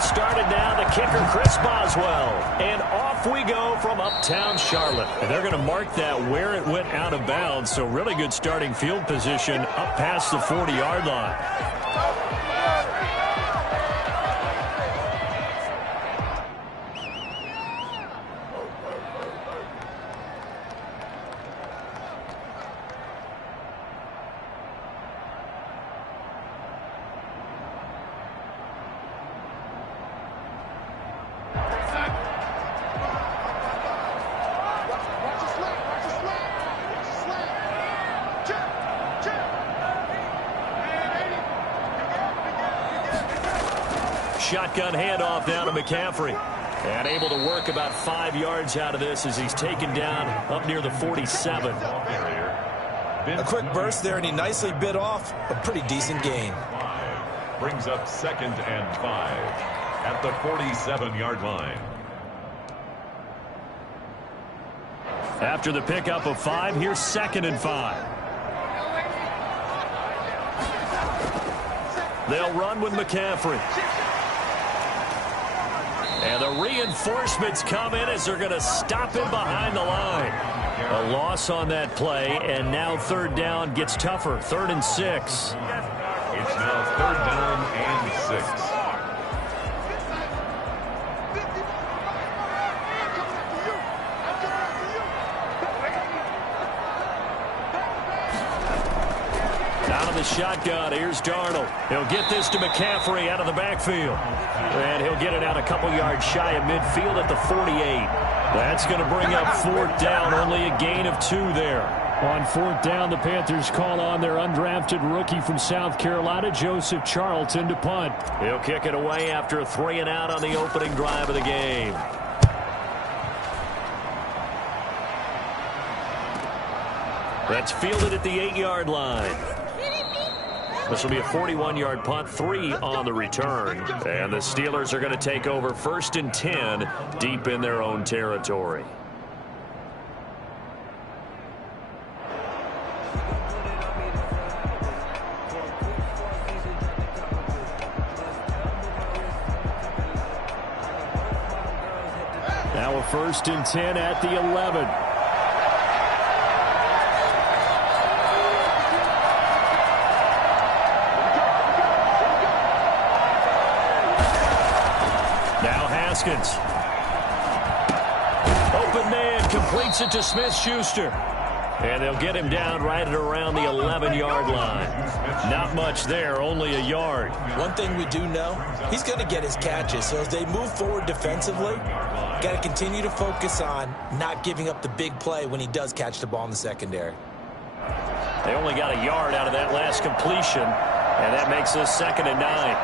is started now. The kicker, Chris Boswell. And off we go from uptown Charlotte. And they're going to mark that where it went out of bounds. So really good starting field position up past the 40-yard line. Shotgun handoff down to McCaffrey. And able to work about 5 yards out of this as he's taken down up near the 47. A quick burst there, and he nicely bit off a pretty decent gain. Brings up 2nd and 5 at the 47-yard line. After the pickup of 5, here's 2nd and 5. They'll run with McCaffrey. And the reinforcements come in as they're going to stop him behind the line. A loss on that play, and now 3rd down gets tougher. 3rd and 6. It's now 3rd down and 6. Out of the shotgun, here's Darnold. He'll get this to McCaffrey out of the backfield. And he'll get it out a couple yards shy of midfield at the 48. That's going to bring up 4th down, only a gain of 2 there. On 4th down, the Panthers call on their undrafted rookie from South Carolina, Joseph Charlton, to punt. He'll kick it away after a 3 and out on the opening drive of the game. That's fielded at the 8-yard line. This will be a 41-yard punt, 3 on the return. And the Steelers are going to take over 1st and 10 deep in their own territory. Now a 1st and 10 at the 11. Haskins. Open man, completes it to Smith-Schuster. And they'll get him down right at around the 11-yard line. Not much there, only a yard. One thing we do know, he's going to get his catches. So as they move forward defensively, got to continue to focus on not giving up the big play when he does catch the ball in the secondary. They only got a yard out of that last completion, and that makes this 2nd and 9.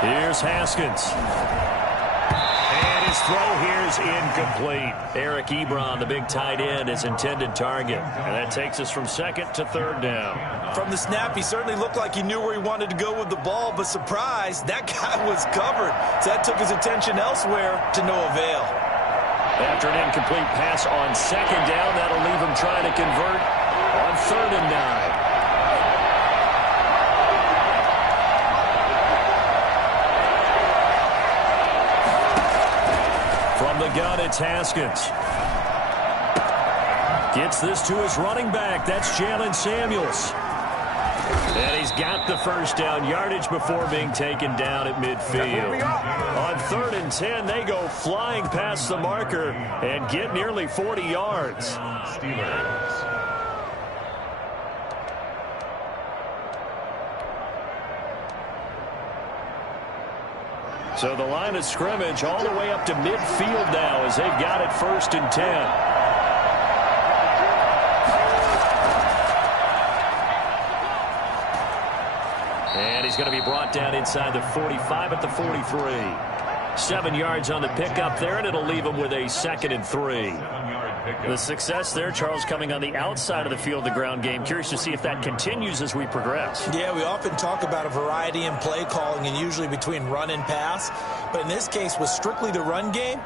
Here's Haskins. And his throw here is incomplete. Eric Ebron, the big tight end, his intended target. And that takes us from 2nd to 3rd down. From the snap, he certainly looked like he knew where he wanted to go with the ball, but surprise, that guy was covered. So that took his attention elsewhere to no avail. After an incomplete pass on 2nd down, that'll leave him trying to convert on 3rd and 9. From the gun, it's Haskins. Gets this to his running back. That's Jalen Samuels. And he's got the 1st down yardage before being taken down at midfield. On 3rd and 10, they go flying past the marker and get nearly 40 yards. Steelers. So the line of scrimmage all the way up to midfield now as they've got it 1st and 10. And he's going to be brought down inside the 45 at the 43. 7 yards on the pickup there, and it'll leave him with a 2nd and 3. The success there, Charles, coming on the outside of the field, the ground game. Curious to see if that continues as we progress. Yeah, we often talk about a variety in play calling and usually between run and pass. But in this case, with strictly the run game,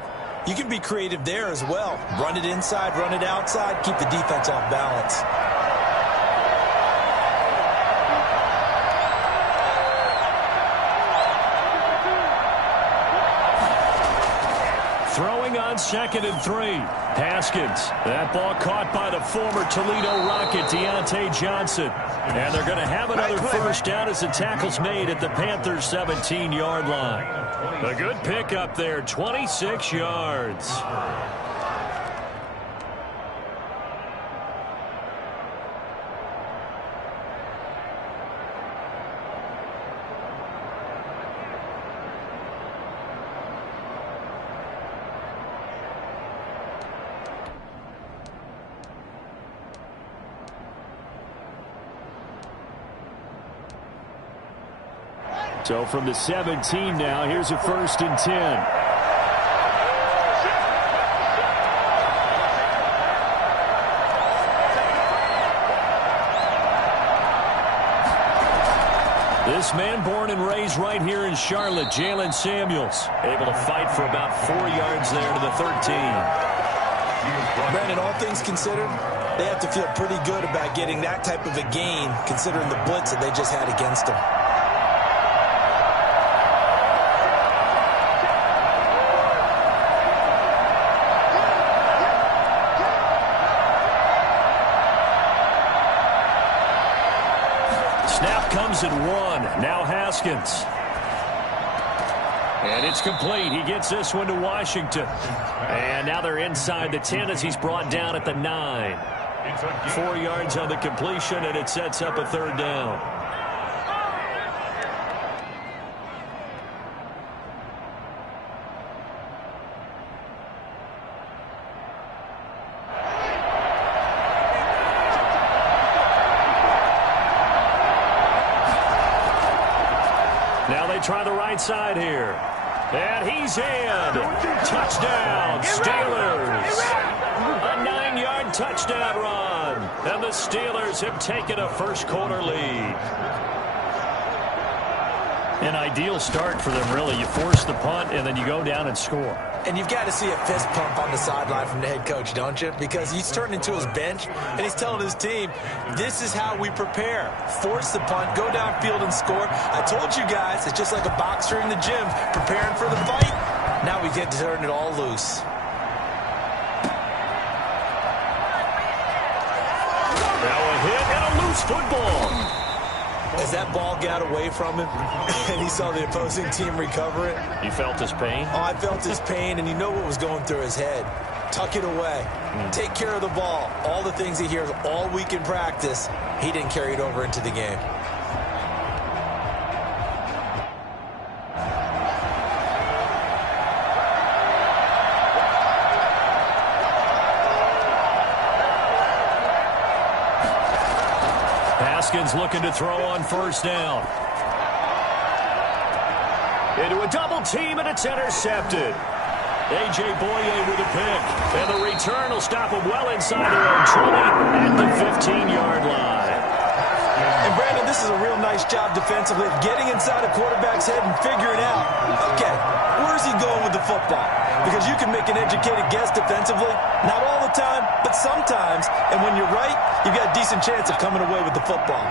you can be creative there as well. Run it inside, run it outside, keep the defense off balance. on 2nd and 3. Haskins. That ball caught by the former Toledo Rocket, Deontay Johnson. And they're going to have another first down as the tackle's made at the Panthers' 17-yard line. A good pickup there, 26 yards. So from the 17 now, here's a 1st and 10. This man born and raised right here in Charlotte, Jalen Samuels, able to fight for about 4 yards there to the 13. Brandon, all things considered, they have to feel pretty good about getting that type of a gain considering the blitz that they just had against them. Snap comes at 1. Now Haskins. And it's complete. He gets this one to Washington. And now they're inside the 10 as he's brought down at the 9. 4 yards on the completion, and it sets up a 3rd down. Now they try the right side here. And he's in. Touchdown, Steelers. A 9-yard touchdown run. And the Steelers have taken a first-quarter lead. An ideal start for them, really. You force the punt, and then you go down and score. And you've got to see a fist pump on the sideline from the head coach, don't you? Because he's turned into his bench, and he's telling his team, this is how we prepare. Force the punt, go downfield and score. I told you guys, it's just like a boxer in the gym, preparing for the fight. Now we get to turn it all loose. Now a hit and a loose football. As that ball got away from him, and he saw the opposing team recover it. You felt his pain? Oh, I felt his pain, and you know what was going through his head. Tuck it away. Take care of the ball. All the things he hears all week in practice, he didn't carry it over into the game. Haskins looking to throw on 1st down. Into a double team, and it's intercepted. A.J. Boye with a pick. And the return will stop him well inside their own 20 at the 15-yard line. And Brandon, this is a real nice job defensively of getting inside a quarterback's head and figuring out, okay, where's he going with the football? Because you can make an educated guess defensively. Not all the time, but sometimes. And when you're right, you've got a decent chance of coming away with the football.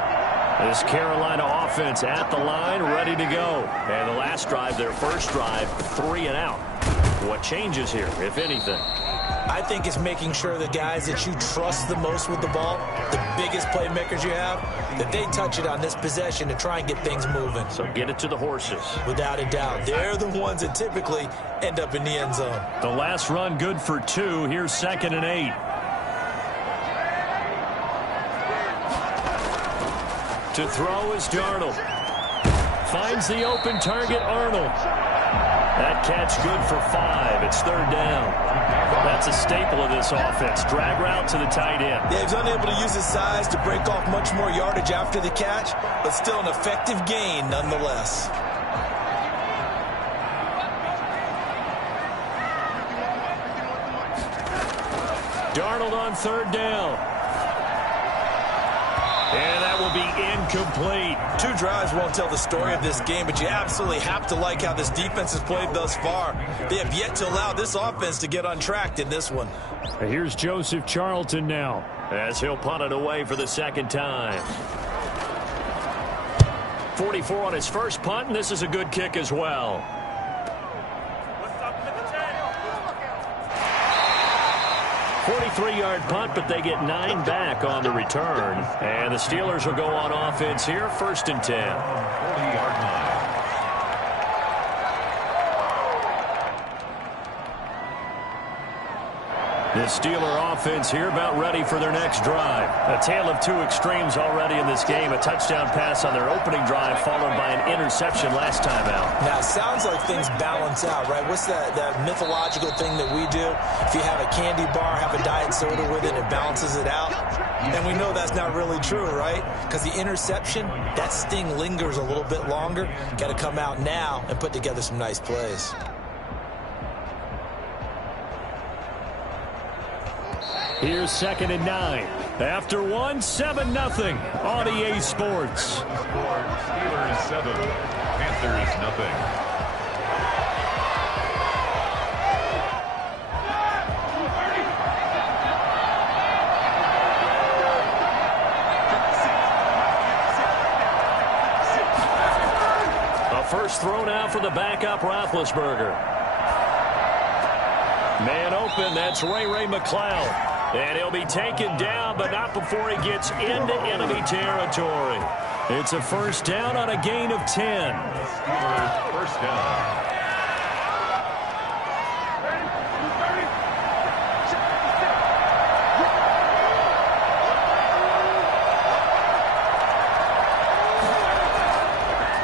This Carolina offense at the line, ready to go. And the last drive, their first drive, 3 and out. What changes here, if anything? I think it's making sure the guys that you trust the most with the ball, the biggest playmakers you have, that they touch it on this possession to try and get things moving. So get it to the horses. Without a doubt. They're the ones that typically end up in the end zone. The last run good for 2. Here's 2nd and 8. To throw is Darnold. Finds the open target, Arnold. That catch good for 5. It's 3rd down. That's a staple of this offense. Drag route to the tight end. Yeah, he's unable to use his size to break off much more yardage after the catch, but still an effective gain nonetheless. Darnold on 3rd down. And that will be incomplete. 2 drives won't tell the story of this game, but you absolutely have to like how this defense has played thus far. They have yet to allow this offense to get untracked in this one. Here's Joseph Charlton now, as he'll punt it away for the 2nd time. 44 on his first punt, and this is a good kick as well. 43-yard punt, but they get 9 back on the return. And the Steelers will go on offense here, 1st and 10. 40-yard line. The Steeler offense here about ready for their next drive. A tale of two extremes already in this game. A touchdown pass on their opening drive followed by an interception last time out. Now, it sounds like things balance out, right? What's that mythological thing that we do? If you have a candy bar, have a diet soda with it, it balances it out. And we know that's not really true, right? Because the interception, that sting lingers a little bit longer. Got to come out now and put together some nice plays. Here's 2nd and 9. After 1, 7-0 on EA Sports. Steelers 7, Panthers 0. A first throw now for the backup Roethlisberger. Man open, that's Ray McCloud. And he'll be taken down, but not before he gets into enemy territory. It's a first down on a gain of 10. Steelers first down.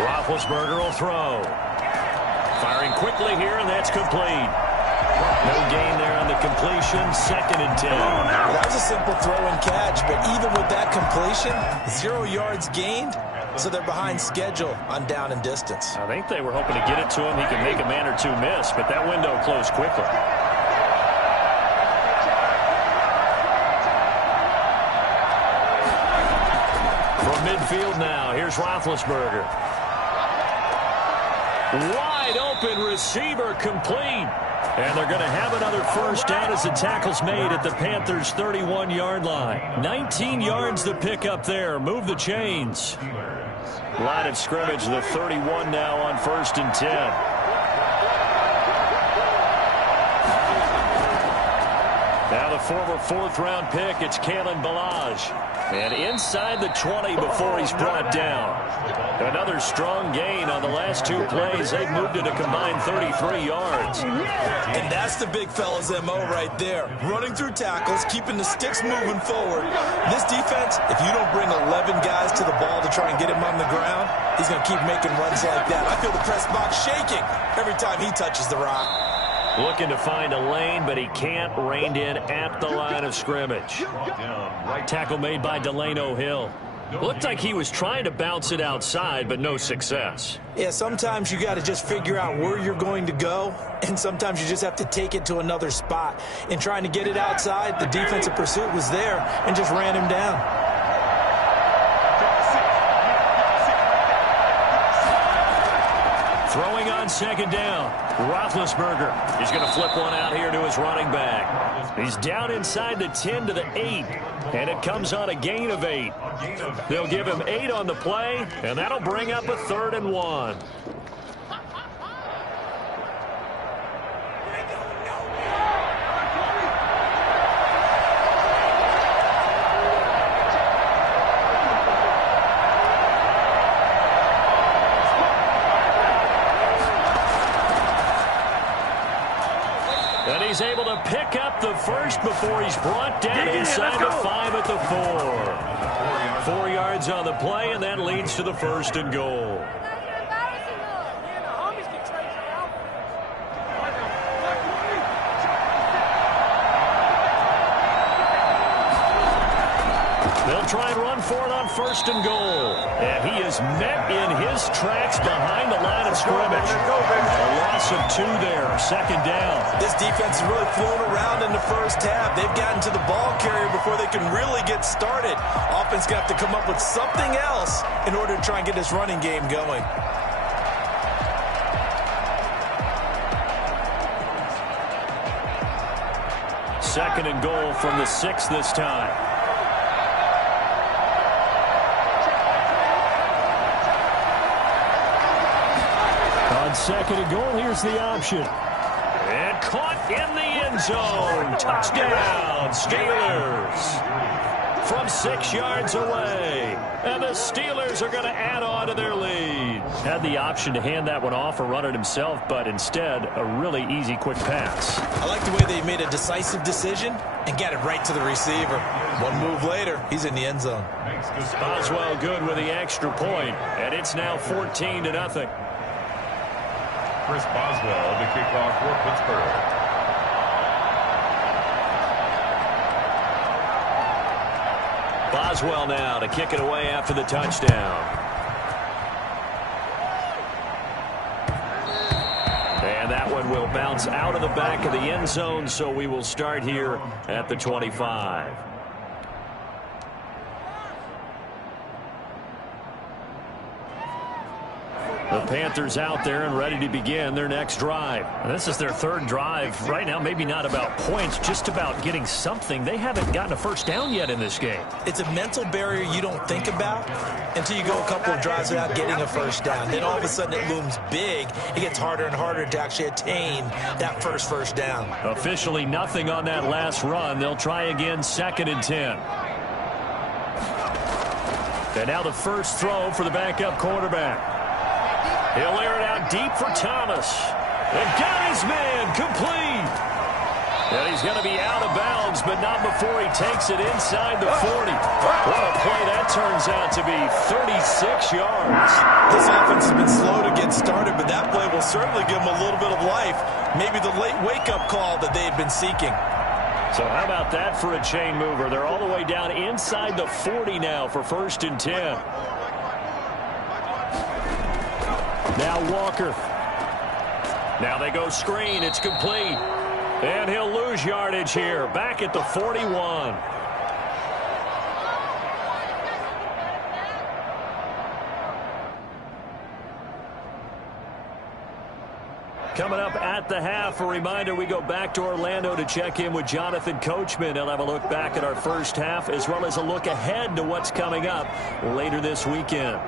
Roethlisberger will throw. Firing quickly here, and that's complete. No gain there on the completion. 2nd and 10. Well, that was a simple throw and catch, but even with that completion, 0 yards gained, so they're behind schedule on down and distance. I think they were hoping to get it to him. He could make a man or two miss, but that window closed quickly. From midfield now, here's Roethlisberger. Wide open receiver complete. And they're going to have another first down as the tackle's made at the Panthers' 31-yard line. 19 yards to pick up there. Move the chains. Line of scrimmage, the 31 now on 1st and 10. Now the former 4th-round pick, it's Kalen Ballage. And inside the 20 before he's brought down. Another strong gain on the last 2 plays. They've moved it a combined 33 yards. And that's the big fella's MO right there. Running through tackles, keeping the sticks moving forward. This defense, if you don't bring 11 guys to the ball to try and get him on the ground, he's going to keep making runs like that. I feel the press box shaking every time he touches the rock. Looking to find a lane, but he can't. Reined in at the line of scrimmage. Tackle made by Delano Hill. Looked like he was trying to bounce it outside, but no success. Yeah, sometimes you got to just figure out where you're going to go, and sometimes you just have to take it to another spot. In trying to get it outside, the defensive pursuit was there and just ran him down. Throwing on 2nd down. Roethlisberger. He's going to flip one out here to his running back. He's down inside the 10 to the 8, and it comes on a gain of 8. They'll give him 8 on the play, and that'll bring up a 3rd and 1. And he's able to pick up the first before he's brought down inside the 5 at the 4. 4 yards on the play, and that leads to the 1st and goal. They'll try and run for it on 1st and goal. And he is met in his tracks behind the line of scrimmage. A loss of 2 there, 2nd down. This defense has really flown around in the first half. They've gotten to the ball carrier before they can really get started. Offense going to have to come up with something else in order to try and get this running game going. Second and goal from the 6 this time. On 2nd and goal, here's the option. And caught in the end zone. Touchdown, Steelers. From 6 yards away. And the Steelers are going to add on to their lead. Had the option to hand that one off or run it himself, but instead, a really easy, quick pass. I like the way they made a decisive decision and got it right to the receiver. One move later, he's in the end zone. Boswell good with the extra point, and it's now 14-0. Chris Boswell to kick off for Pittsburgh. Boswell now to kick it away after the touchdown. And that one will bounce out of the back of the end zone, so we will start here at the 25. The Panthers out there and ready to begin their next drive. This is their third drive. Right now, maybe not about points, just about getting something. They haven't gotten a first down yet in this game. It's a mental barrier you don't think about until you go a couple of drives without getting a first down. Then all of a sudden it looms big. It gets harder and harder to actually attain that first down. Officially nothing on that last run. They'll try again, 2nd and 10. And now the first throw for the backup quarterback. He'll air it out deep for Thomas. And got his man complete. And he's going to be out of bounds, but not before he takes it inside the 40. What a play that turns out to be, 36 yards. This offense has been slow to get started, but that play will certainly give them a little bit of life. Maybe the late wake-up call that they had been seeking. So how about that for a chain mover? They're all the way down inside the 40 now for 1st and 10. Now Walker. Now they go screen. It's complete. And he'll lose yardage here. Back at the 41. Coming up at the half, a reminder, we go back to Orlando to check in with Jonathan Coachman. He'll have a look back at our first half as well as a look ahead to what's coming up later this weekend.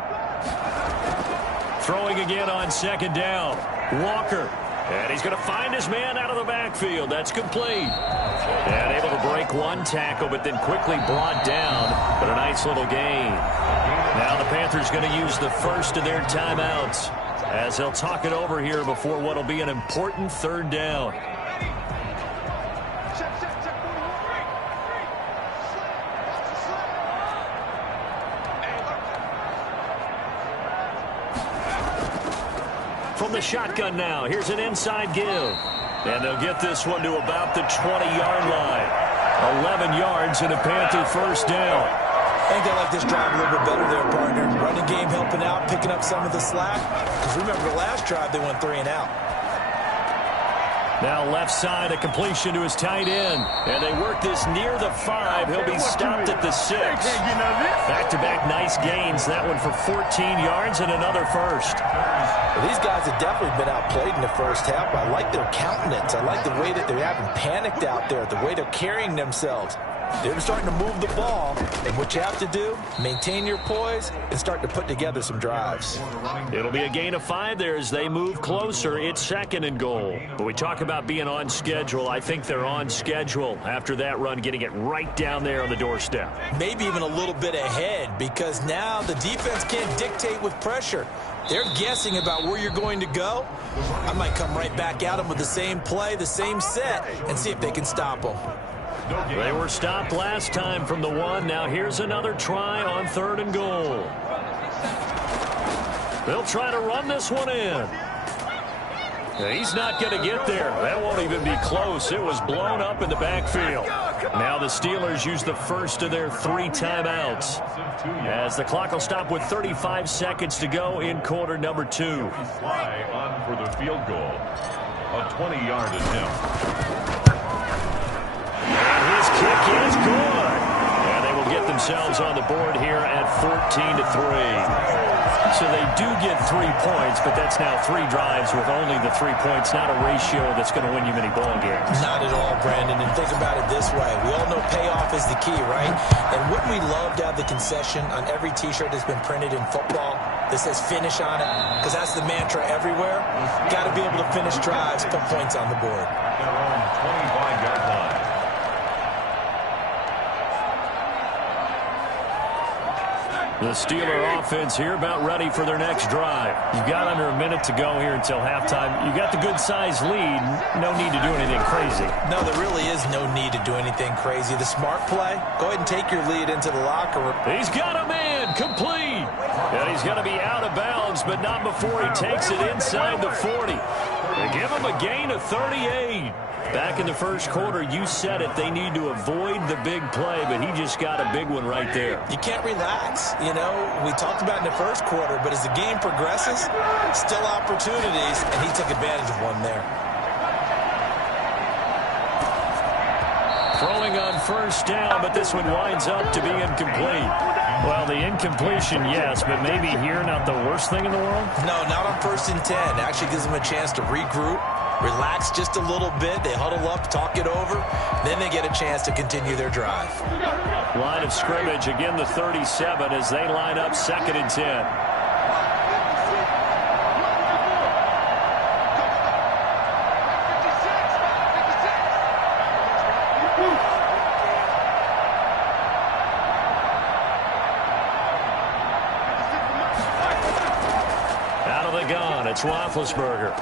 Throwing again on 2nd down. Walker. And he's going to find his man out of the backfield. That's complete. And able to break one tackle, but then quickly brought down. But a nice little gain. Now the Panthers going to use the first of their timeouts as they'll talk it over here before what will be an important 3rd down. From the shotgun now, here's an inside give. And they'll get this one to about the 20-yard line. 11 yards and a Panther first down. I think they like this drive a little bit better there, partner. Running game helping out, picking up some of the slack. Because remember, the last drive, they went 3 and out. Now left side, a completion to his tight end. And they work this near the 5. He'll be stopped at the 6. Back-to-back nice gains. That one for 14 yards and another first. Well, these guys have definitely been outplayed in the first half. I like their countenance. I like the way that they're having panicked out there, the way they're carrying themselves. They're starting to move the ball, and what you have to do, maintain your poise and start to put together some drives. It'll be a gain of 5 there as they move closer. It's 2nd and goal. But we talk about being on schedule. I think they're on schedule after that run, getting it right down there on the doorstep. Maybe even a little bit ahead, because now the defense can't dictate with pressure. They're guessing about where you're going to go. I might come right back at them with the same play, the same set, and see if they can stop them. They were stopped last time from the 1. Now here's another try on 3rd and goal. They'll try to run this one in. He's not going to get there. That won't even be close. It was blown up in the backfield. Now the Steelers use the first of their 3 timeouts as the clock will stop with 35 seconds to go in quarter number 2. Fly on for the field goal. A 20-yard attempt. And his kick is good. And they will get get themselves on the board here at 14-3. So they do get 3 points, but that's now 3 drives with only the 3 points. Not a ratio that's going to win you many ball games. Not at all, Brandon. And think about it this way. We all know payoff is the key, right? And wouldn't we love to have the concession on every T-shirt that's been printed in football that says finish on it? Because that's the mantra everywhere. Got to be able to finish drives, put points on the board. Their own 25-yard line. The Steeler offense here about ready for their next drive. You've got under a minute to go here until halftime. You got the good-sized lead. No need to do anything crazy. No, there really is no need to do anything crazy. The smart play, go ahead and take your lead into the locker room. He's got a man, complete. And he's going to be out of bounds, but not before he takes it inside the 40. They give him a gain of 38. Back in the first quarter, you said it, they need to avoid the big play, but he just got a big one right there. You can't relax. You know, we talked about in the first quarter, but as the game progresses, still opportunities, and he took advantage of one there. Throwing on first down, but this one winds up to be incomplete. Well, the incompletion, yes, but maybe here not the worst thing in the world? No, not on 1st and 10. Actually gives them a chance to regroup, relax just a little bit. They huddle up, talk it over. Then they get a chance to continue their drive. Line of scrimmage, again the 37 as they line up 2nd and 10. It's Roethlisberger.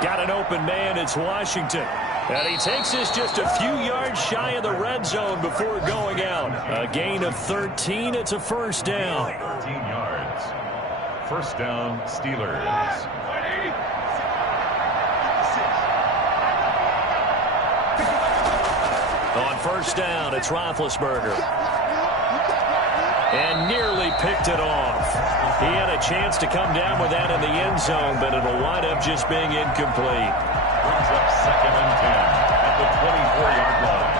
Got an open man. It's Washington. And he takes this just a few yards shy of the red zone before going out. A gain of 13. It's a first down. 13 yards. First down, Steelers. On first down, it's Roethlisberger. And nearly picked it off. He had a chance to come down with that in the end zone, but it'll wind up just being incomplete. Brings up 2nd and 10 at the 24-yard line.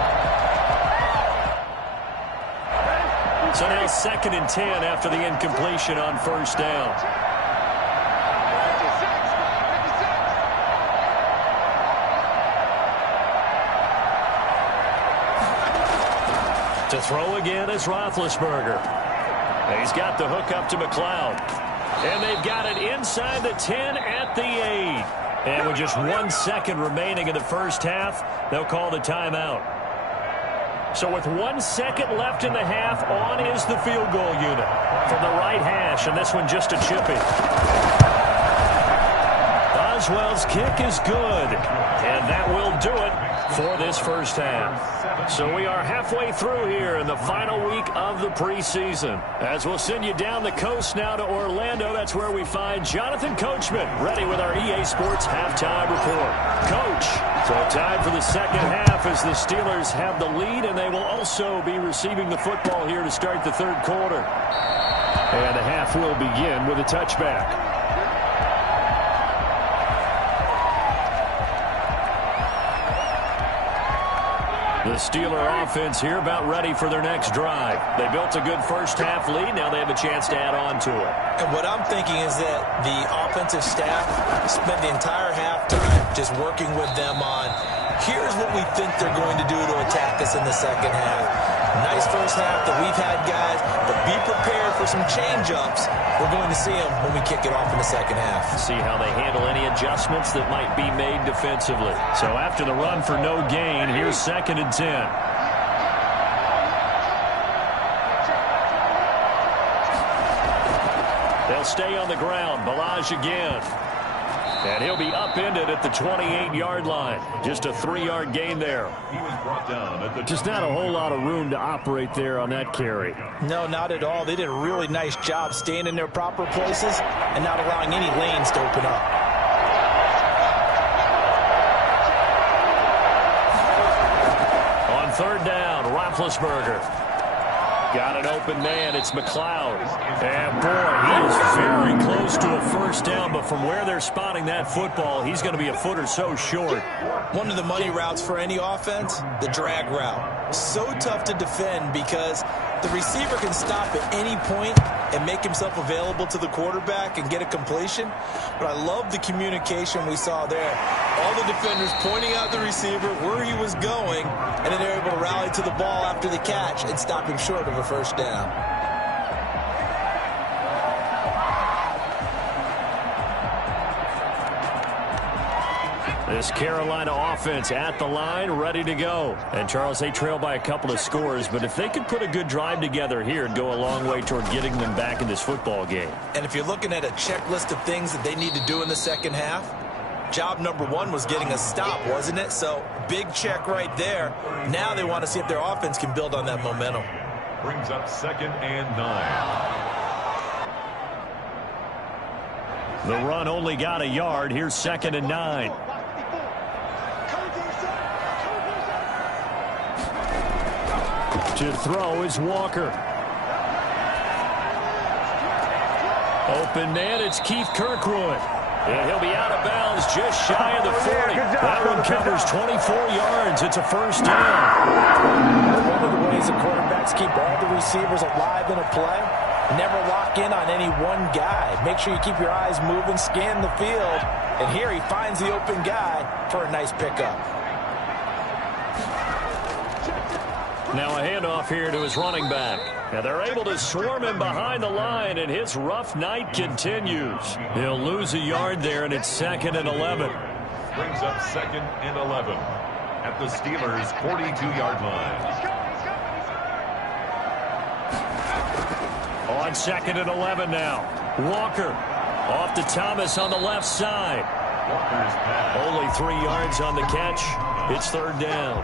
So now 2nd and 10 after the incompletion on first down. To throw again is Roethlisberger. He's got the hook up to McLeod. And they've got it inside the 10 at the 8. And with just 1 second remaining in the first half, they'll call the timeout. So with 1 second left in the half, on is the field goal unit from the right hash, and this one just a chipping. Boswell's kick is good, and that will do it for this first half. So we are halfway through here in the final week of the preseason. As we'll send you down the coast now to Orlando, that's where we find Jonathan Coachman ready with our EA Sports halftime report. Coach, so time for the second half as the Steelers have the lead, and they will also be receiving the football here to start the third quarter. And the half will begin with a touchback. The Steeler offense here about ready for their next drive. They built a good first half lead. Now they have a chance to add on to it. And what I'm thinking is that the offensive staff spent the entire halftime just working with them on, here's what we think they're going to do to attack us in the second half. Nice first half that we've had, guys, but be prepared for some change-ups. We're going to see them when we kick it off in the second half. See how they handle any adjustments that might be made defensively. So after the run for no gain, here's 2nd and 10. They'll stay on the ground. Balaj again. And he'll be upended at the 28-yard line. Just a 3-yard gain there. He was brought down at the Just not a whole lot of room to operate there on that carry. No, not at all. They did a really nice job staying in their proper places and not allowing any lanes to open up. On third down, Roethlisberger. Got an open man. It's McLeod. And, boy, he is very close to a first down, but from where they're spotting that football, he's going to be a foot or so short. One of the money routes for any offense, the drag route. So tough to defend because the receiver can stop at any point and make himself available to the quarterback and get a completion. But I love the communication we saw there. All the defenders pointing out the receiver, where he was going, and then they're able to rally to the ball after the catch and stop him short of a first down. This Carolina offense at the line, ready to go. And, Charles, they trail by a couple of scores, but if they could put a good drive together here, it'd go a long way toward getting them back in this football game. And if you're looking at a checklist of things that they need to do in the second half, job number one was getting a stop, wasn't it? So, big check right there. Now they want to see if their offense can build on that momentum. Brings up 2nd and 9. The run only got a yard. Here's 2nd and 9. To throw is Walker. Open man, it's Keith Kirkwood. And he'll be out of bounds just shy of the 40. That one covers 24 yards. It's a first down. One of the ways the quarterbacks keep all the receivers alive in a play, never lock in on any one guy. Make sure you keep your eyes moving, scan the field. And here he finds the open guy for a nice pickup. Now a handoff here to his running back. And they're able to swarm him behind the line, and his rough night continues. He'll lose a yard there, and it's 2nd and 11. Brings up 2nd and 11 at the Steelers' 42-yard line. On 2nd and 11 now. Walker off to Thomas on the left side. Walker's pass. Only 3 yards on the catch. It's 3rd down.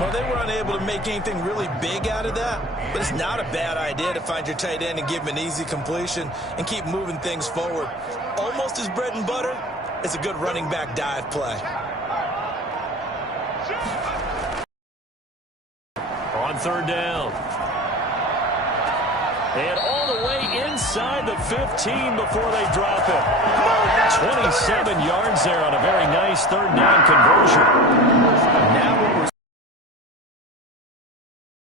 Well, they were unable to make anything really big out of that, but it's not a bad idea to find your tight end and give him an easy completion and keep moving things forward. Almost his bread and butter is a good running back dive play. On 3rd down. And all the way inside the 15 before they drop it. 27 yards there on a very nice 3rd down conversion. Now what we're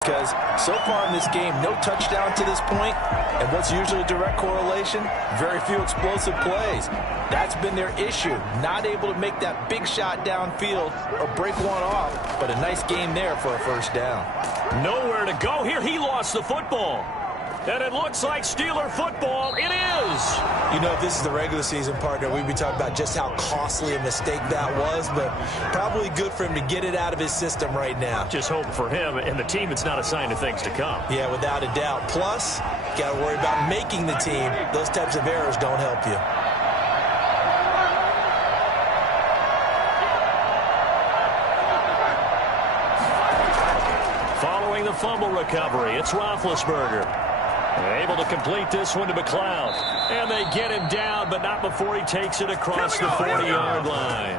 because so far in this game, no touchdown to this point, and what's usually a direct correlation, very few explosive plays. That's been their issue, not able to make that big shot downfield or break one off, but a nice game there for a first down. Nowhere to go here. He lost the football. And it looks like Steeler football. It is. You know, if this is the regular season, partner, we'd be talking about just how costly a mistake that was, but probably good for him to get it out of his system right now. Just hope for him and the team it's not a sign of things to come. Yeah, without a doubt. Plus, got to worry about making the team. Those types of errors don't help you. Following the fumble recovery, it's Roethlisberger. Able to complete this one to McLeod. And they get him down, but not before he takes it across the 40-yard line.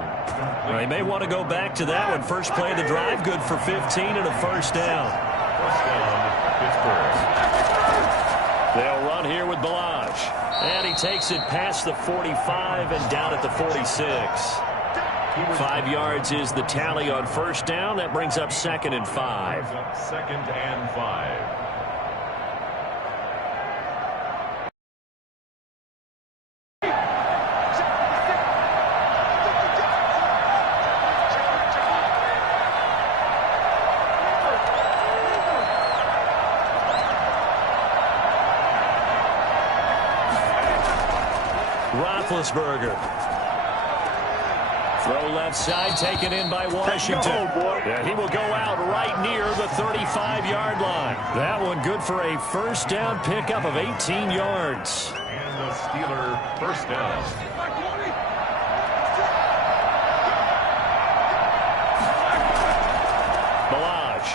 Well, they may want to go back to that one. First play of the drive, good for 15 and a first down. First down, Pittsburgh. They'll run here with Balaj. And he takes it past the 45 and down at the 46. 5 yards is the tally on first down. That brings up 2nd and 5. 2nd and 5. Roethlisberger. Throw left side, taken in by Washington. Yeah, he will go out right near the 35-yard line. That one good for a first down pickup of 18 yards. And the Steeler first down. Balaj.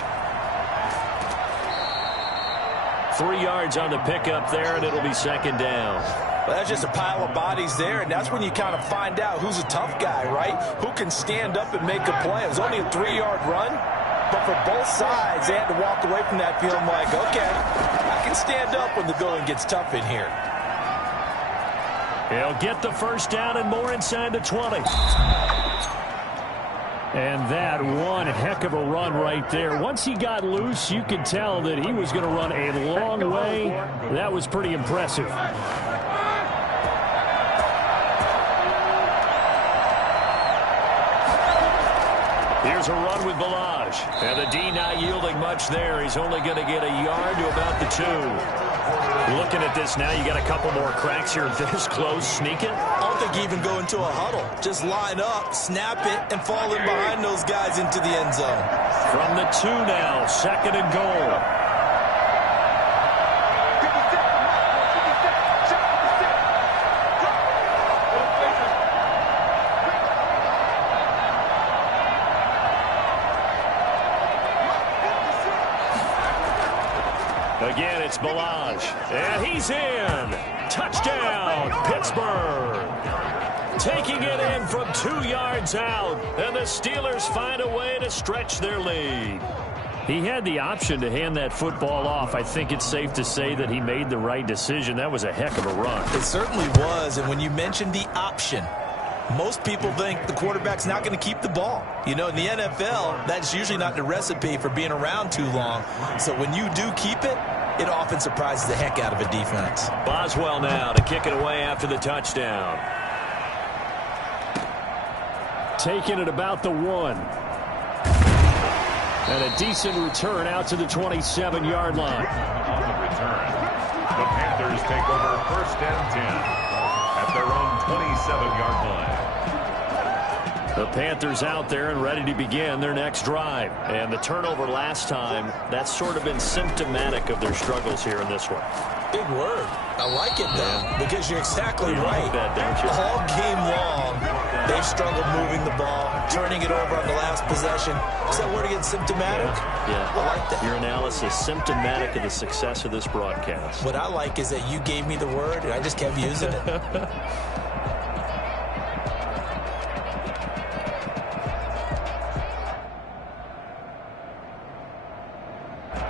3 yards on the pickup there, and it'll be 2nd down. Well, that's just a pile of bodies there, and that's when you kind of find out who's a tough guy, right? Who can stand up and make a play. It was only a 3-yard run, but for both sides, they had to walk away from that feeling like, okay, I can stand up when the going gets tough in here. He'll get the first down and more inside the 20. And that one heck of a run right there. Once he got loose, you could tell that he was going to run a long way. That was pretty impressive. Here's a run with Balaj. And the D not yielding much there. He's only going to get a yard to about the 2. Looking at this now, you got a couple more cracks here this close. Sneak it. I don't think you even go into a huddle. Just line up, snap it, and fall in behind those guys into the end zone. From the 2 now, 2nd and goal. Again, it's Balaj. And he's in. Touchdown, Pittsburgh. Taking it in from 2 yards out. And the Steelers find a way to stretch their lead. He had the option to hand that football off. I think it's safe to say that he made the right decision. That was a heck of a run. It certainly was. And when you mentioned the option, most people think the quarterback's not going to keep the ball. You know, in the NFL, that's usually not the recipe for being around too long. So when you do keep it, it often surprises the heck out of a defense. Boswell now to kick it away after the touchdown. Taking it about the 1. And a decent return out to the 27-yard line. On the return, the Panthers take over 1st and 10 at their own 27-yard line. The Panthers out there and ready to begin their next drive. And the turnover last time, that's sort of been symptomatic of their struggles here in this one. Big word. I like it, though, because you're exactly right. Like that, don't you? All game long, they've struggled moving the ball, turning it over on the last possession. Is that word again, symptomatic? Yeah. I like that. Your analysis, symptomatic of the success of this broadcast. What I like is that you gave me the word, and I just kept using it.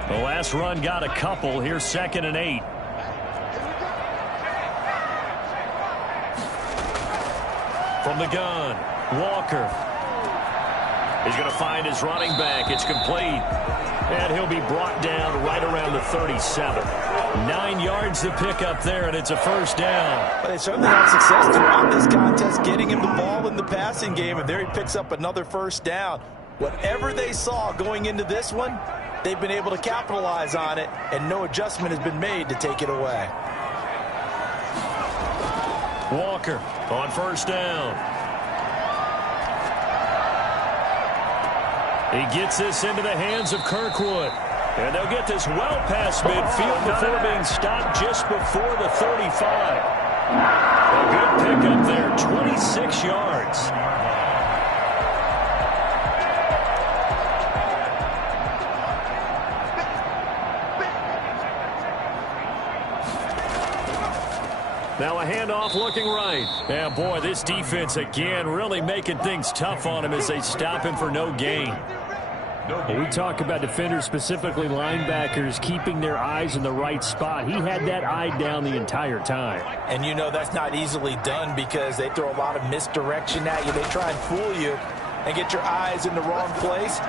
The last run got a couple. Here's 2nd and 8. From the gun, Walker. He's going to find his running back. It's complete. And he'll be brought down right around the 37. 9 yards to pick up there, and it's a 1st down. But they certainly had success throughout this contest, getting him the ball in the passing game, and there he picks up another 1st down. Whatever they saw going into this one, they've been able to capitalize on it, and no adjustment has been made to take it away. Walker on 1st down. He gets this into the hands of Kirkwood. And they'll get this well past midfield before being stopped just before the 35. A good pickup there, 26 yards. Now a handoff looking right. And boy, this defense again really making things tough on him as they stop him for no gain. Well, we talk about defenders, specifically linebackers, keeping their eyes in the right spot. He had that eye down the entire time. And you know that's not easily done because they throw a lot of misdirection at you. They try and fool you and get your eyes in the wrong place.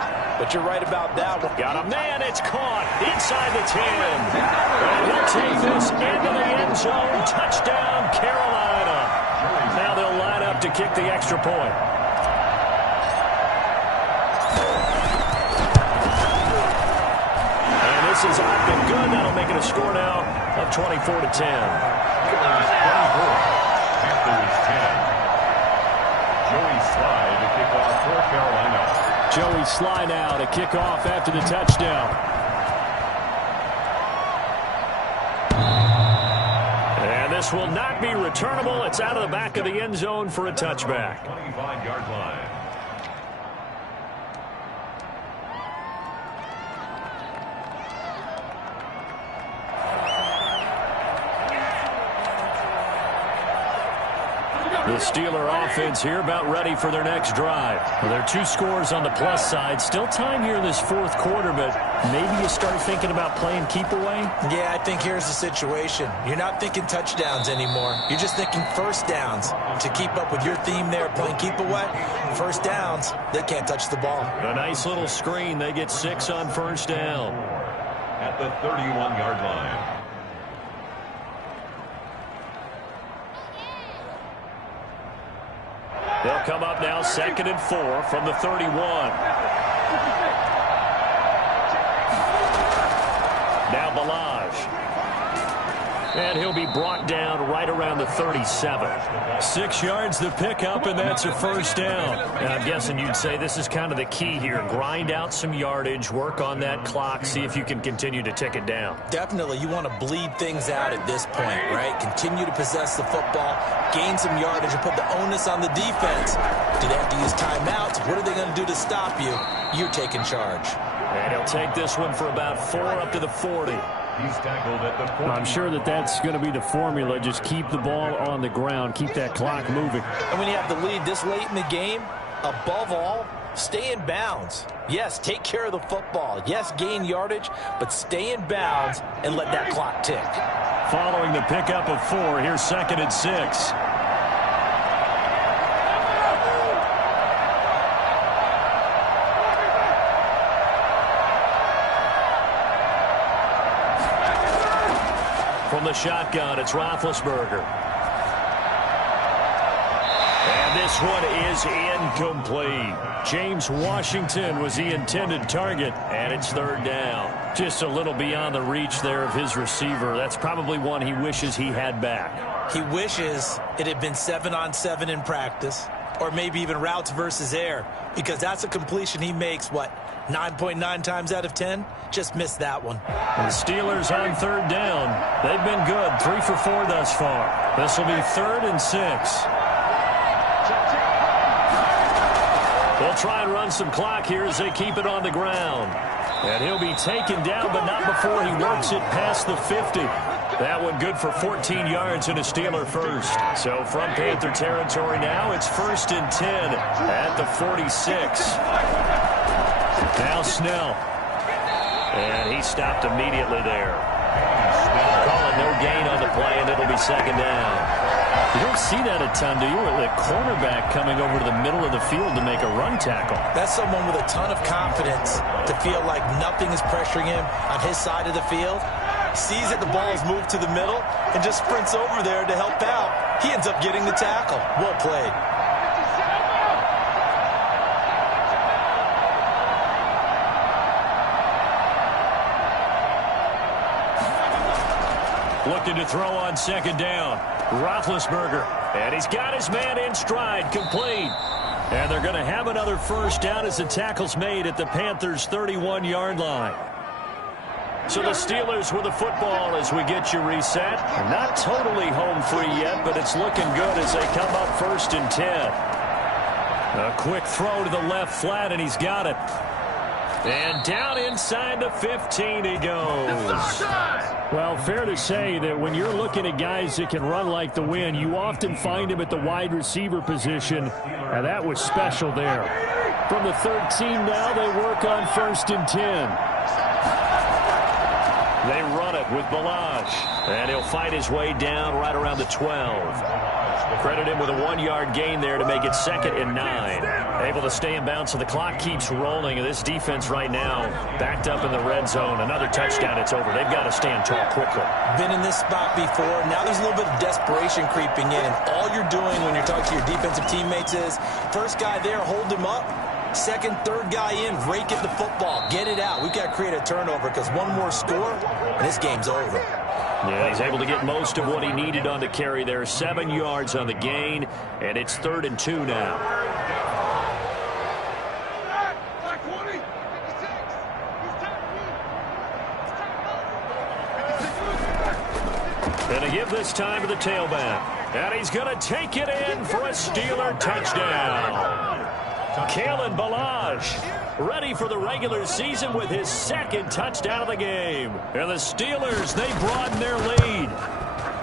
But you're right about that one. Got a man, it's caught inside the 10. And he'll take this into the end zone. Touchdown, Carolina. Now they'll line up to kick the extra point. And this is up and good. That'll make it a score now of 24-10. Panthers 10. Joey Slye to kick off for Carolina. Joey Slye now to kick off after the touchdown. And this will not be returnable. It's out of the back of the end zone for a touchback. 25-yard line. The Steeler offense here about ready for their next drive. Well, there are 2 scores on the plus side. Still time here in this 4th quarter, but maybe you start thinking about playing keep away? Yeah, I think here's the situation. You're not thinking touchdowns anymore. You're just thinking first downs. To keep up with your theme there, playing keep away, first downs, they can't touch the ball. A nice little screen. They get 6 on first down. At the 31-yard line. They'll come up now 2nd and 4 from the 31. Now Balaj. And he'll be brought down right around the 37. 6 yards the pickup, and that's a first down. And I'm guessing you'd say this is kind of the key here. Grind out some yardage, work on that clock, see if you can continue to tick it down. Definitely, you want to bleed things out at this point, right? Continue to possess the football, gain some yardage, and put the onus on the defense. Do they have to use timeouts? What are they going to do to stop you? You're taking charge. And he'll take this one for about 4 up to the 40. He's tackled at the 40. I'm sure that's going to be the formula. Just keep the ball on the ground. Keep that clock moving. And when you have the lead this late in the game, above all, stay in bounds. Yes, take care of the football. Yes, gain yardage, but stay in bounds and let that clock tick. Following the pickup of 4, here's 2nd and 6. From the shotgun, it's Roethlisberger. And this one is incomplete. James Washington was the intended target, and it's 3rd down. Just a little beyond the reach there of his receiver. That's probably one he wishes he had back. He wishes it had been 7-on-7 in practice, or maybe even routes versus air, because that's a completion he makes, 9.9 times out of 10? Just missed that one. The Steelers on 3rd down. They've been good, 3 for 4 thus far. This will be 3rd and 6. They'll try and run some clock here as they keep it on the ground. And he'll be taken down, but not before he works it past the 50. That one good for 14 yards and a Steeler first. So from Panther territory now, it's 1st and 10 at the 46. Now Snell. And he stopped immediately there. Calling no gain on the play, and it'll be 2nd down. You don't see that a ton, do you? The cornerback coming over to the middle of the field to make a run tackle. That's someone with a ton of confidence to feel like nothing is pressuring him on his side of the field. Sees that the ball is moved to the middle and just sprints over there to help out. He ends up getting the tackle. Well played. Looking to throw on 2nd down. Roethlisberger. And he's got his man in stride, complete. And they're going to have another first down as the tackle's made at the Panthers' 31-yard line. So the Steelers with the football as we get you reset. Not totally home free yet, but it's looking good as they come up 1st and 10. A quick throw to the left flat, and he's got it. And down inside the 15 he goes. Well, fair to say that when you're looking at guys that can run like the wind, you often find him at the wide receiver position. And that was special there. From the 13 now, they work on 1st and 10. They run it with Balaj. And he'll fight his way down right around the 12. Credit him with a 1-yard gain there to make it 2nd and 9. Able to stay in bounds, so the clock keeps rolling. And this defense right now backed up in the red zone. Another touchdown, it's over. They've got to stand tall quickly. Been in this spot before. Now there's a little bit of desperation creeping in. And all you're doing when you're talking to your defensive teammates is, first guy there, hold him up. Second, third guy in, rake at the football. Get it out. We've got to create a turnover because one more score, and this game's over. Yeah, he's able to get most of what he needed on the carry there. 7 yards on the gain, and it's 3rd and 2 now. And to give this time to the tailback. And he's going to take it in for a Steeler touchdown. Kalen Balaj ready for the regular season with his 2nd touchdown of the game. And the Steelers, they broaden their lead.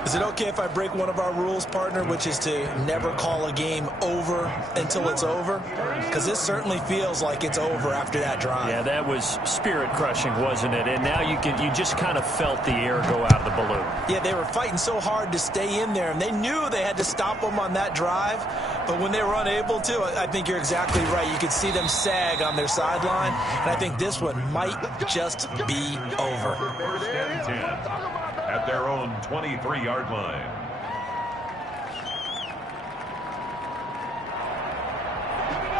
Is it okay if I break one of our rules, partner, which is to never call a game over until it's over? Because this certainly feels like it's over after that drive. Yeah, that was spirit-crushing, wasn't it? And now you just kind of felt the air go out of the balloon. Yeah, they were fighting so hard to stay in there, and they knew they had to stop them on that drive. But when they were unable to, I think you're exactly right. You could see them sag on their sideline, and I think this one might just be over. First and 10 at their own 23-yard line.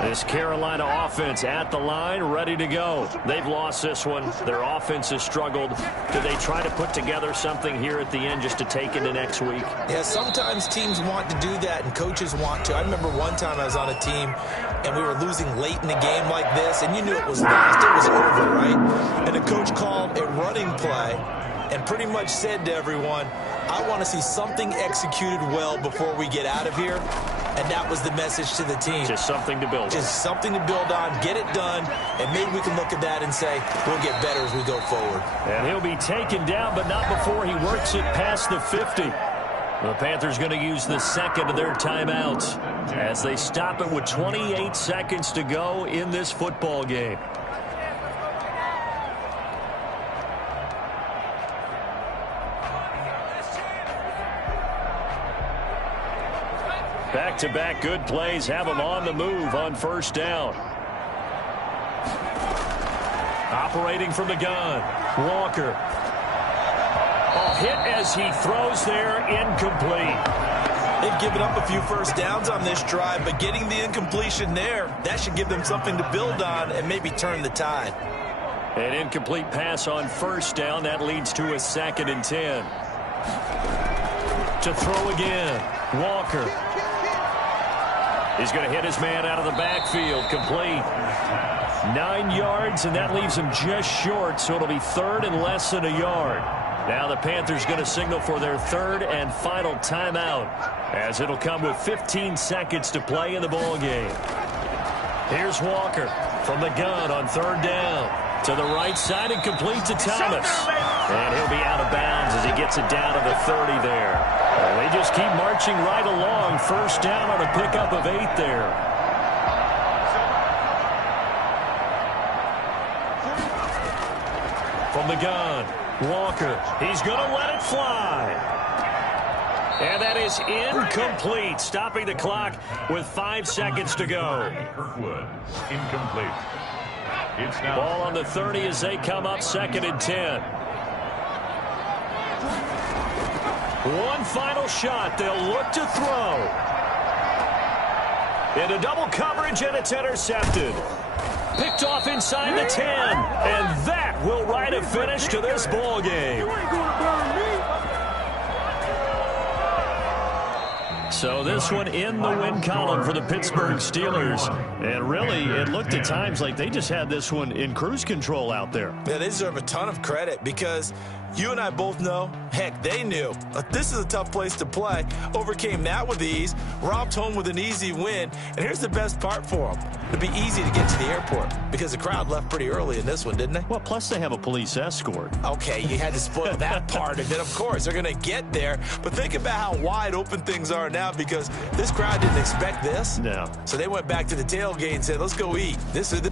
This Carolina offense at the line, ready to go. They've lost this one. Their offense has struggled. Do they try to put together something here at the end just to take into next week? Yeah, sometimes teams want to do that and coaches want to. I remember one time I was on a team and we were losing late in the game like this, and you knew it was lost. It was over, right? And the coach called a running play and pretty much said to everyone, I want to see something executed well before we get out of here. And that was the message to the team. Just something to build on. Just something to build on, get it done, and maybe we can look at that and say, we'll get better as we go forward. And he'll be taken down, but not before he works it past the 50. The Panthers going to use the second of their timeouts as they stop it with 28 seconds to go in this football game. Back-to-back good plays have them on the move on first down. Operating from the gun, Walker. Hit as he throws there, incomplete. They've given up a few first downs on this drive, but getting the incompletion there, that should give them something to build on and maybe turn the tide. An incomplete pass on first down. That leads to a 2nd and 10. To throw again, Walker. He's going to hit his man out of the backfield. Complete. 9 yards, and that leaves him just short, so it'll be 3rd and less than a yard. Now the Panthers going to signal for their 3rd and final timeout, as it'll come with 15 seconds to play in the ball game. Here's Walker from the gun on 3rd down. To the right side and complete to Thomas. And he'll be out of bounds as he gets it down to the 30 there. And they just keep marching right along. First down on a pickup of 8 there. From the gun, Walker. He's going to let it fly. And that is incomplete, stopping the clock with 5 seconds to go. Kirkwood, incomplete. It's now ball on the 30 as they come up 2nd and 10. One final shot. They'll look to throw. Into double coverage, and it's intercepted. Picked off inside the 10. And that will write a finish to this ball game. So this one in the win column for the Pittsburgh Steelers. And really, it looked at times like they just had this one in cruise control out there. Yeah, they deserve a ton of credit because you and I both know, heck, they knew. This is a tough place to play. Overcame that with ease, robbed home with an easy win. And here's the best part for them. It'd be easy to get to the airport because the crowd left pretty early in this one, didn't they? Well, plus they have a police escort. Okay, you had to spoil that part. And then, of course, they're going to get there. But think about how wide open things are now because this crowd didn't expect this. No. So they went back to the tailgate and said, let's go eat. This is the...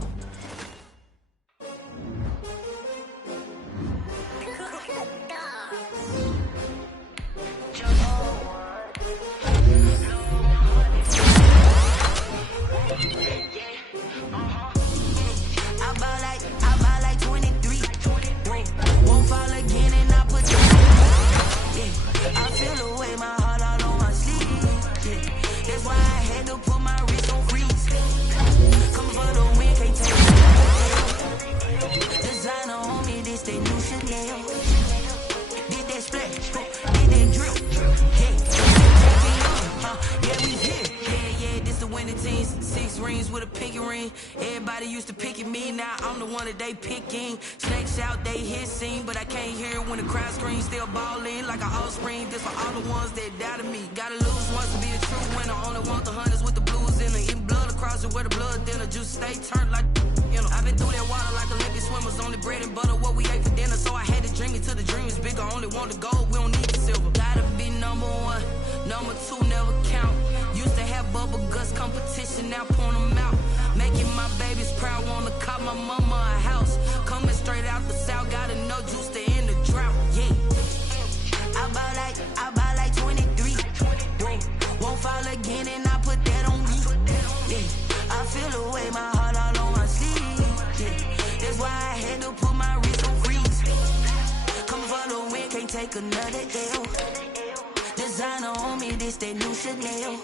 Everybody used to pick at me, now I'm the one that they picking. Snakes out, they hissing, but I can't hear it when the crowd screams. Still balling like an offspring. This for all the ones that doubted me. Gotta lose once to be a true winner. Only want the hunters with the blues in it. Eating blood across it where the blood thinner. Juice stay turned like, you know. I've been through that water like Olympic swimmers. Only bread and butter what we ate for dinner. So I had to drink it till the dream is bigger. Only want the gold, we don't need the silver. Gotta be no number 2 never count. Used to have bubble guts competition, now point them out. Making my babies proud, wanna cop my mama a house. Coming straight out the south, got enough juice to end the drought. Yeah, I buy like 23. Whoa, won't fall again, and I put that on me. Yeah, I feel the way, my heart all on my sleeve. Yeah, that's why I had to put my wrist on freeze. Coming for the win, can't take another L. Designer on me, this that new Chanel.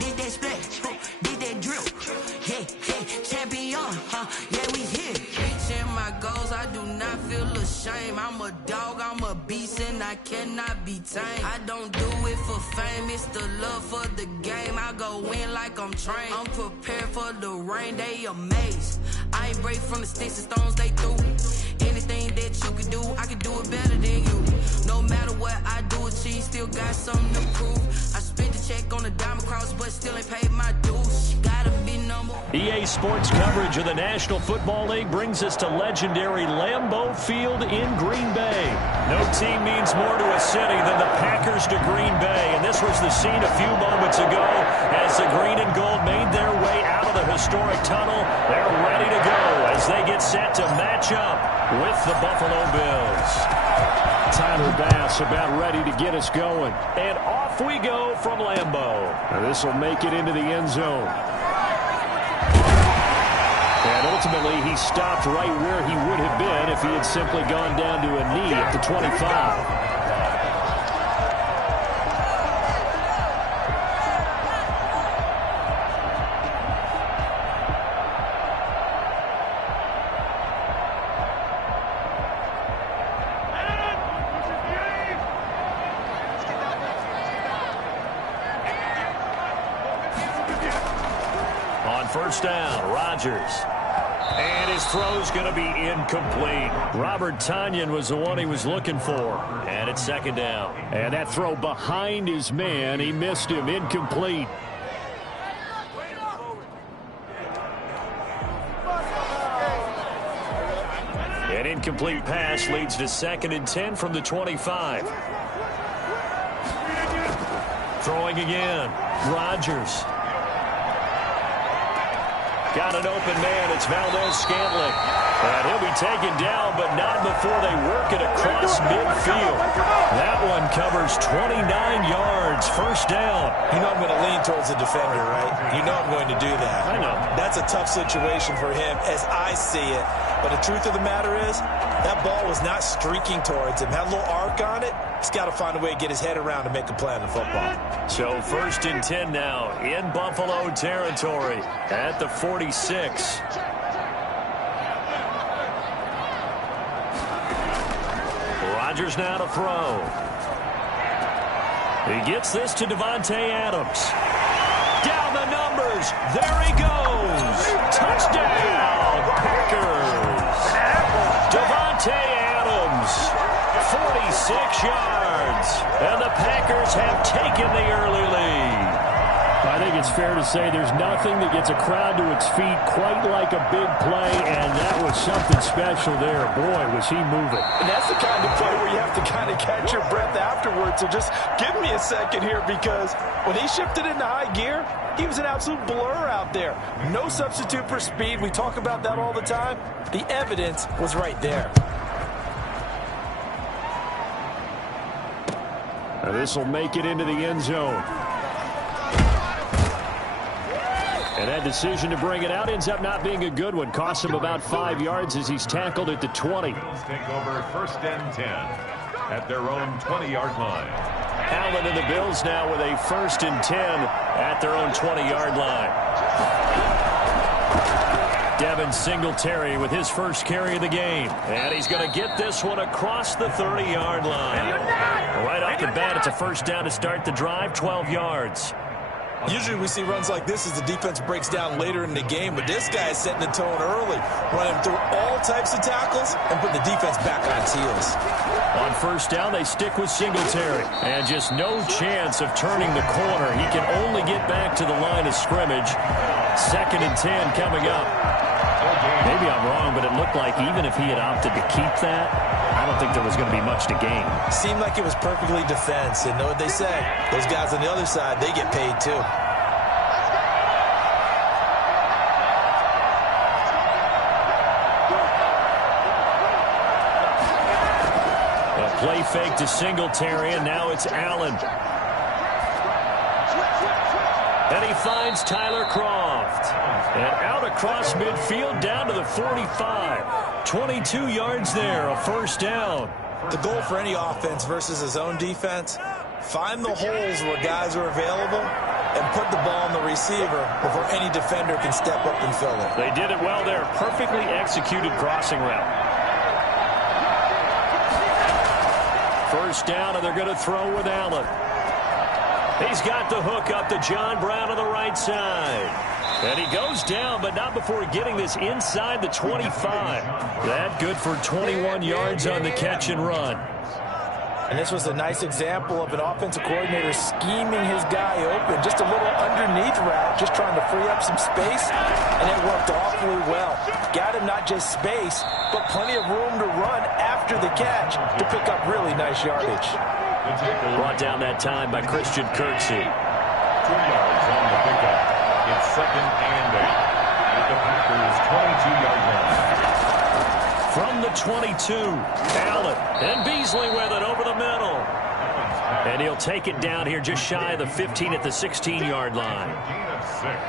Did that splash, did that drill. Yeah, champion, yeah, we here. Reaching my goals, I do not feel ashamed. I'm a dog, I'm a beast, and I cannot be tamed. I don't do it for fame, it's the love for the game. I go in like I'm trained. I'm prepared for the rain, they amazed. I ain't break from the sticks and stones they threw. Anything that you can do, I can do it better than you. No matter what I do, achieve, still got something to prove. I spent the check on the diamond cross, but still ain't paid my dues. Gotta be number. EA Sports coverage of the National Football League brings us to legendary Lambeau Field in Green Bay. No team means more to a city than the Packers to Green Bay, and this was the scene a few moments ago as the green and gold made their way out of the historic tunnel. They're ready to go as they get set to match up with the Buffalo Bills. Tyler Bass about ready to get us going. And off we go from Lambeau. This will make it into the end zone. And ultimately, he stopped right where he would have been if he had simply gone down to a knee at the 25. First down, Rodgers. And his throw's going to be incomplete. Robert Tonyan was the one he was looking for. And it's second down. And that throw behind his man, he missed him, incomplete. An incomplete pass leads to 2nd and 10 from the 25. Throwing again, Rodgers. Got an open man. It's Valdez-Scantling. And he'll be taken down, but not before they work it across midfield. That one covers 29 yards. First down. You know I'm going to lean towards the defender, right? You know I'm going to do that. I know. That's a tough situation for him as I see it. But the truth of the matter is, that ball was not streaking towards him. Had a little arc on it. He's got to find a way to get his head around to make a play on the football. So 1st and 10 now in Buffalo territory at the 46. Rodgers now to throw. He gets this to Davante Adams. Down the numbers. There he goes. Touchdown, Packers. Davante Adams, 46 yards. And the Packers have taken the early lead. I think it's fair to say there's nothing that gets a crowd to its feet quite like a big play, and that was something special there. Boy, was he moving. And that's the kind of play where you have to kind of catch your breath afterwards. So just give me a second here, because when he shifted into high gear, he was an absolute blur out there. No substitute for speed. We talk about that all the time. The evidence was right there. Now this will make it into the end zone. And that decision to bring it out ends up not being a good one. Costs him about 5 yards as he's tackled at the 20. Take over 1st and 10 at their own 20-yard line. Allen and the Bills now with a 1st and 10 at their own 20-yard line. Devin Singletary with his first carry of the game. And he's going to get this one across the 30-yard line. Right off the bat, it's a first down to start the drive, 12 yards. Usually we see runs like this as the defense breaks down later in the game, but this guy is setting the tone early, running through all types of tackles and putting the defense back on its heels. On first down, they stick with Singletary, and just no chance of turning the corner. He can only get back to the line of scrimmage. 2nd and 10 coming up. Maybe I'm wrong, but it looked like even if he had opted to keep that, I don't think there was going to be much to gain. Seemed like it was perfectly defense. And know what they say? Those guys on the other side, they get paid too. A play fake to Singletary, and now it's Allen. And he finds Tyler Croft. And out across midfield down to the 45. 22 yards there, a first down. The goal for any offense versus his own defense, find the holes where guys are available and put the ball on the receiver before any defender can step up and fill it. They did it well there. Perfectly executed crossing route. First down, and they're going to throw with Allen. He's got the hook up to John Brown on the right side. And he goes down, but not before getting this inside the 25. That good for 21 yards on the catch and run. And this was a nice example of an offensive coordinator scheming his guy open. Just a little underneath route, just trying to free up some space, and it worked awfully well. Got him not just space, but plenty of room to run after the catch to pick up really nice yardage. Brought down that time by Christian Kirksey. 2 yards on the pickup. It's 2nd and 8 at the Packers' 22-yard line. From the 22, Allen and Beasley with it over the middle. And he'll take it down here just shy of the 15 at the 16-yard line.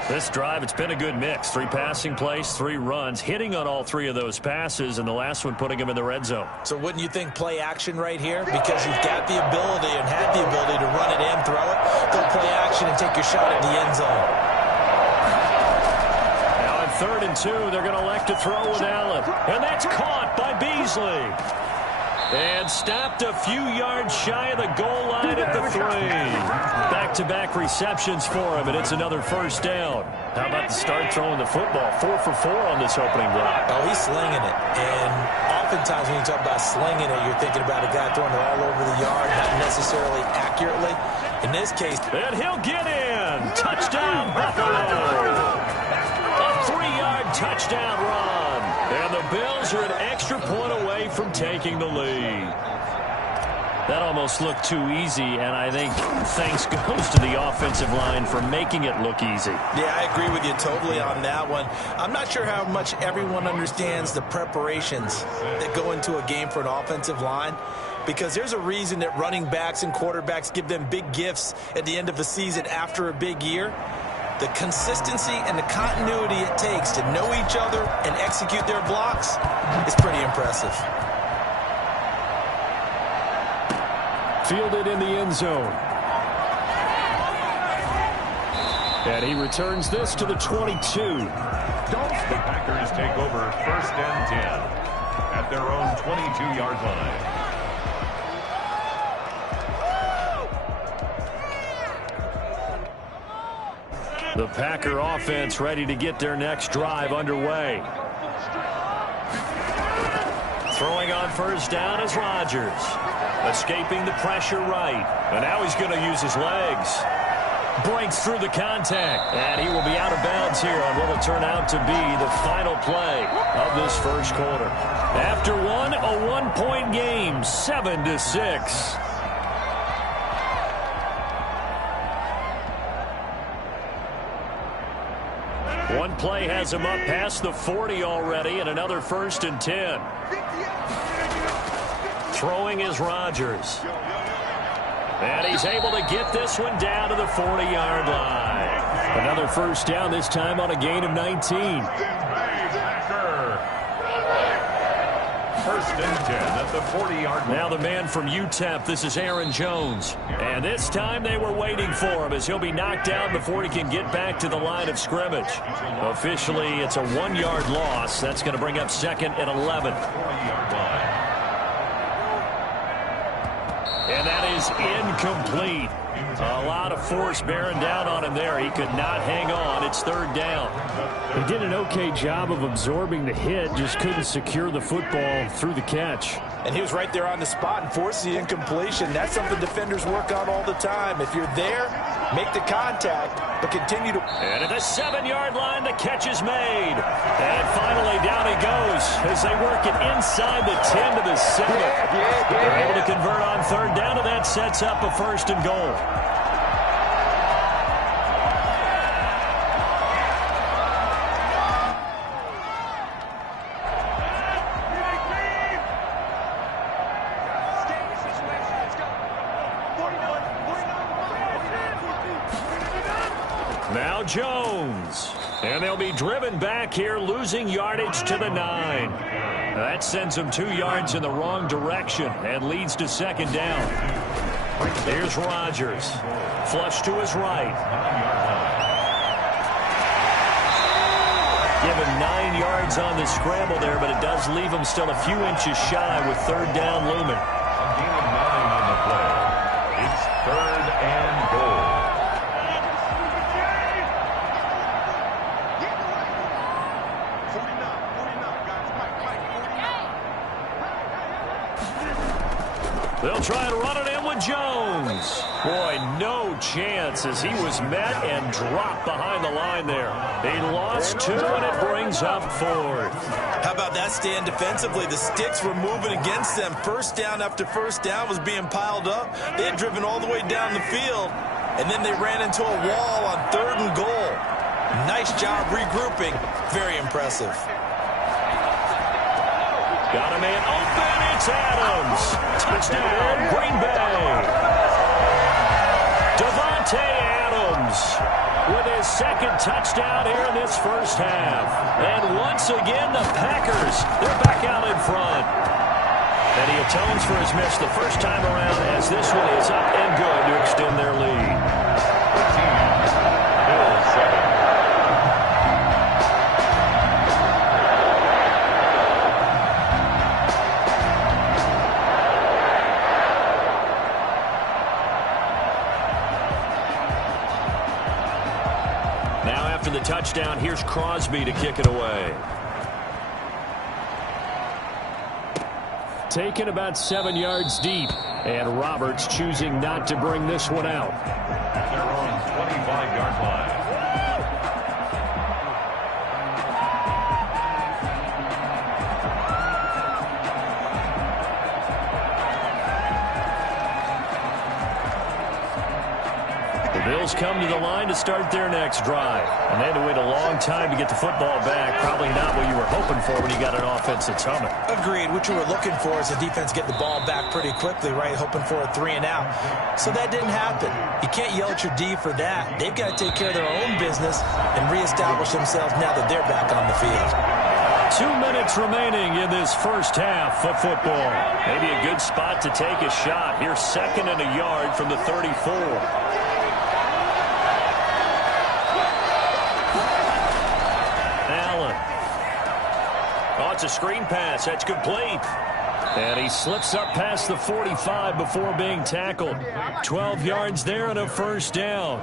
This drive, it's been a good mix. 3 passing plays, 3 runs, hitting on all 3 of those passes, and the last one putting him in the red zone. So wouldn't you think play action right here? Because you've got the ability and had the ability to run it in, throw it, go play action, and take your shot at the end zone. Now at 3rd and 2, they're going to elect to throw with Allen. And that's caught by Beasley. And stopped a few yards shy of the goal line at the 3. Back-to-back receptions for him, and it's another first down. How about the start throwing the football? 4 for 4 on this opening drive. Oh, he's slinging it. And oftentimes when you talk about slinging it, you're thinking about a guy throwing it all over the yard, not necessarily accurately. In this case, and he'll get in. Touchdown, Buffalo. A 3-yard touchdown run. And the Bills are an extra point away from taking the lead. That almost looked too easy, and I think thanks goes to the offensive line for making it look easy. Yeah, I agree with you totally on that one. I'm not sure how much everyone understands the preparations that go into a game for an offensive line, because there's a reason that running backs and quarterbacks give them big gifts at the end of the season after a big year. The consistency and the continuity it takes to know each other and execute their blocks is pretty impressive. Fielded in the end zone. And he returns this to the 22. The Packers take over 1st and 10 at their own 22-yard line. The Packer offense ready to get their next drive underway. Throwing on first down is Rodgers. Escaping the pressure right. And now he's going to use his legs. Breaks through the contact. And he will be out of bounds here on what will turn out to be the final play of this first quarter. After one, a 1-point game, 7-6. One play has him up past the 40 already, and another 1st and 10. Throwing is Rodgers. And he's able to get this one down to the 40-yard line. Another first down, this time on a gain of 19. 1st and 10 at the 40-yard line. Now the man from UTEP, this is Aaron Jones. And this time they were waiting for him as he'll be knocked down before he can get back to the line of scrimmage. Officially, it's a 1-yard loss. That's going to bring up 2nd and 11. And that is incomplete. A lot of force bearing down on him there. He could not hang on. It's 3rd down. He did an okay job of absorbing the hit, just couldn't secure the football through the catch. And he was right there on the spot and forced the incompletion. That's something defenders work on all the time. If you're there, make the contact, but continue to... And at the 7-yard line, the catch is made. And finally, down he goes as they work it inside the 10 to the 7. They're able to convert on third down, and that sets up a 1st and goal. Now Jones. And they'll be driven back here, losing yardage to the 9. That sends them 2 yards in the wrong direction and leads to 2nd down. Here's Rodgers. Flush to his right. Give him 9 yards on the scramble there, but it does leave him still a few inches shy with 3rd down looming. A gain of 9 on the play. It's 3rd and goal. They'll try and run it in with Jones. Boy, no chance as he was met and dropped behind the line there. He lost 2, and it brings up 4th. How about that stand defensively? The sticks were moving against them. 1st down after 1st down was being piled up. They had driven all the way down the field, and then they ran into a wall on 3rd and goal. Nice job regrouping. Very impressive. Got a man open. It's Adams. Touchdown, Green Bay. Davante Adams with his 2nd touchdown here in this 1st half. And once again, the Packers, they're back out in front. And he atones for his miss the first time around as this one is up and good to extend their lead. Bill 7. After the touchdown, here's Crosby to kick it away. Taken about 7 yards deep, and Roberts choosing not to bring this one out. At their own 25-yard line. Bills come to the line to start their next drive. And they had to wait a long time to get the football back. Probably not what you were hoping for when you got an offense that's humming. Agreed. What you were looking for is the defense getting the ball back pretty quickly, right? Hoping for a 3 and out. So that didn't happen. You can't yell at your D for that. They've got to take care of their own business and reestablish themselves now that they're back on the field. 2 minutes remaining in this 1st half of football. Maybe a good spot to take a shot. Here's 2nd and a yard from the 34. It's a screen pass. That's complete. And he slips up past the 45 before being tackled. 12 yards there and a 1st down.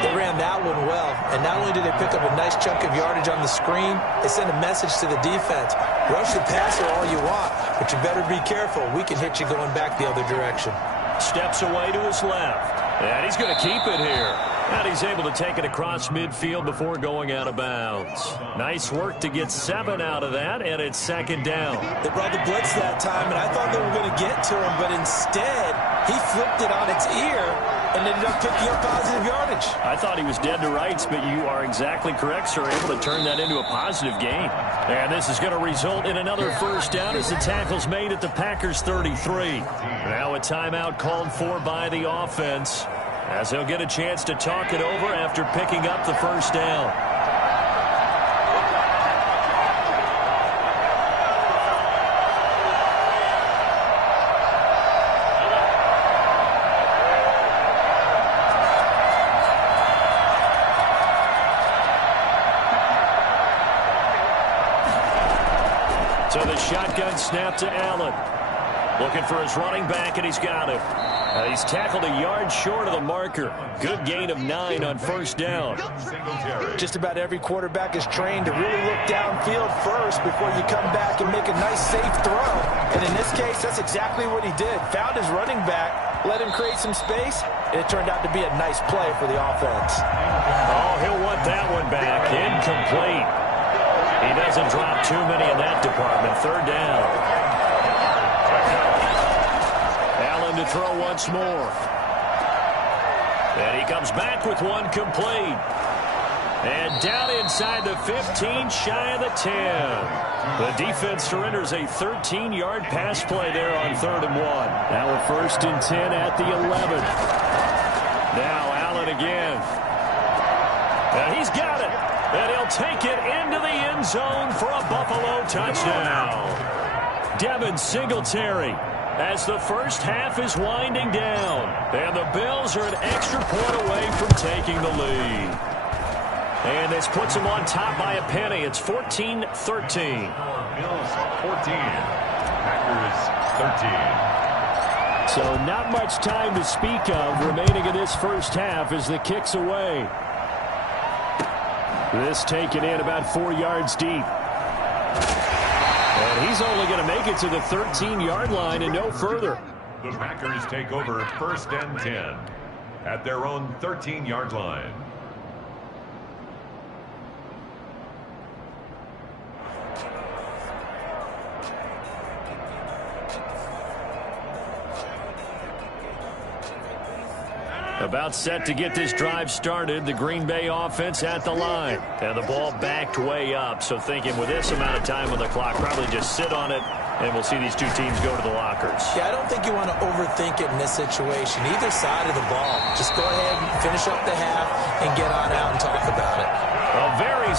They ran that one well. And not only did they pick up a nice chunk of yardage on the screen, they sent a message to the defense. Rush the passer all you want, but you better be careful. We can hit you going back the other direction. Steps away to his left. And he's going to keep it here. And he's able to take it across midfield before going out of bounds. Nice work to get 7 out of that, and it's 2nd down. They brought the blitz that time, and I thought they were going to get to him, but instead, he flipped it on its ear and ended up picking up positive yardage. I thought he was dead to rights, but you are exactly correct, sir. Able to turn that into a positive gain. And this is going to result in another 1st down as the tackle's made at the Packers 33. Now a timeout called for by the offense, as he'll get a chance to talk it over after picking up the 1st down. So the shotgun snap to Allen. Looking for his running back, and he's got it. He's tackled a yard short of the marker. Good gain of 9 on 1st down. Just about every quarterback is trained to really look downfield first before you come back and make a nice, safe throw. And in this case, that's exactly what he did. Found his running back, let him create some space, and it turned out to be a nice play for the offense. Oh, he'll want that one back. Incomplete. He doesn't drop too many in that department. Third down. Allen to throw once more. And he comes back with one complete. And down inside the 15, shy of the 10. The defense surrenders a 13-yard pass play there on 3rd and 1. Now a 1st and 10 at the 11. Now Allen again. And he's got it. And he'll take it into the end zone for a Buffalo touchdown. Devin Singletary as the first half is winding down. And the Bills are an extra point away from taking the lead. And this puts them on top by a penny. It's 14-13. Bills 14. Packers 13. So not much time to speak of remaining in this first half as the kick's away. This taken in about 4 yards deep. And he's only going to make it to the 13-yard line and no further. The Packers take over 1st and 10 at their own 13-yard line. About set to get this drive started. The Green Bay offense at the line. And the ball backed way up. So thinking with this amount of time on the clock, probably just sit on it, and we'll see these two teams go to the lockers. Yeah, I don't think you want to overthink it in this situation. Either side of the ball. Just go ahead and finish up the half and get on out and talk about it. A very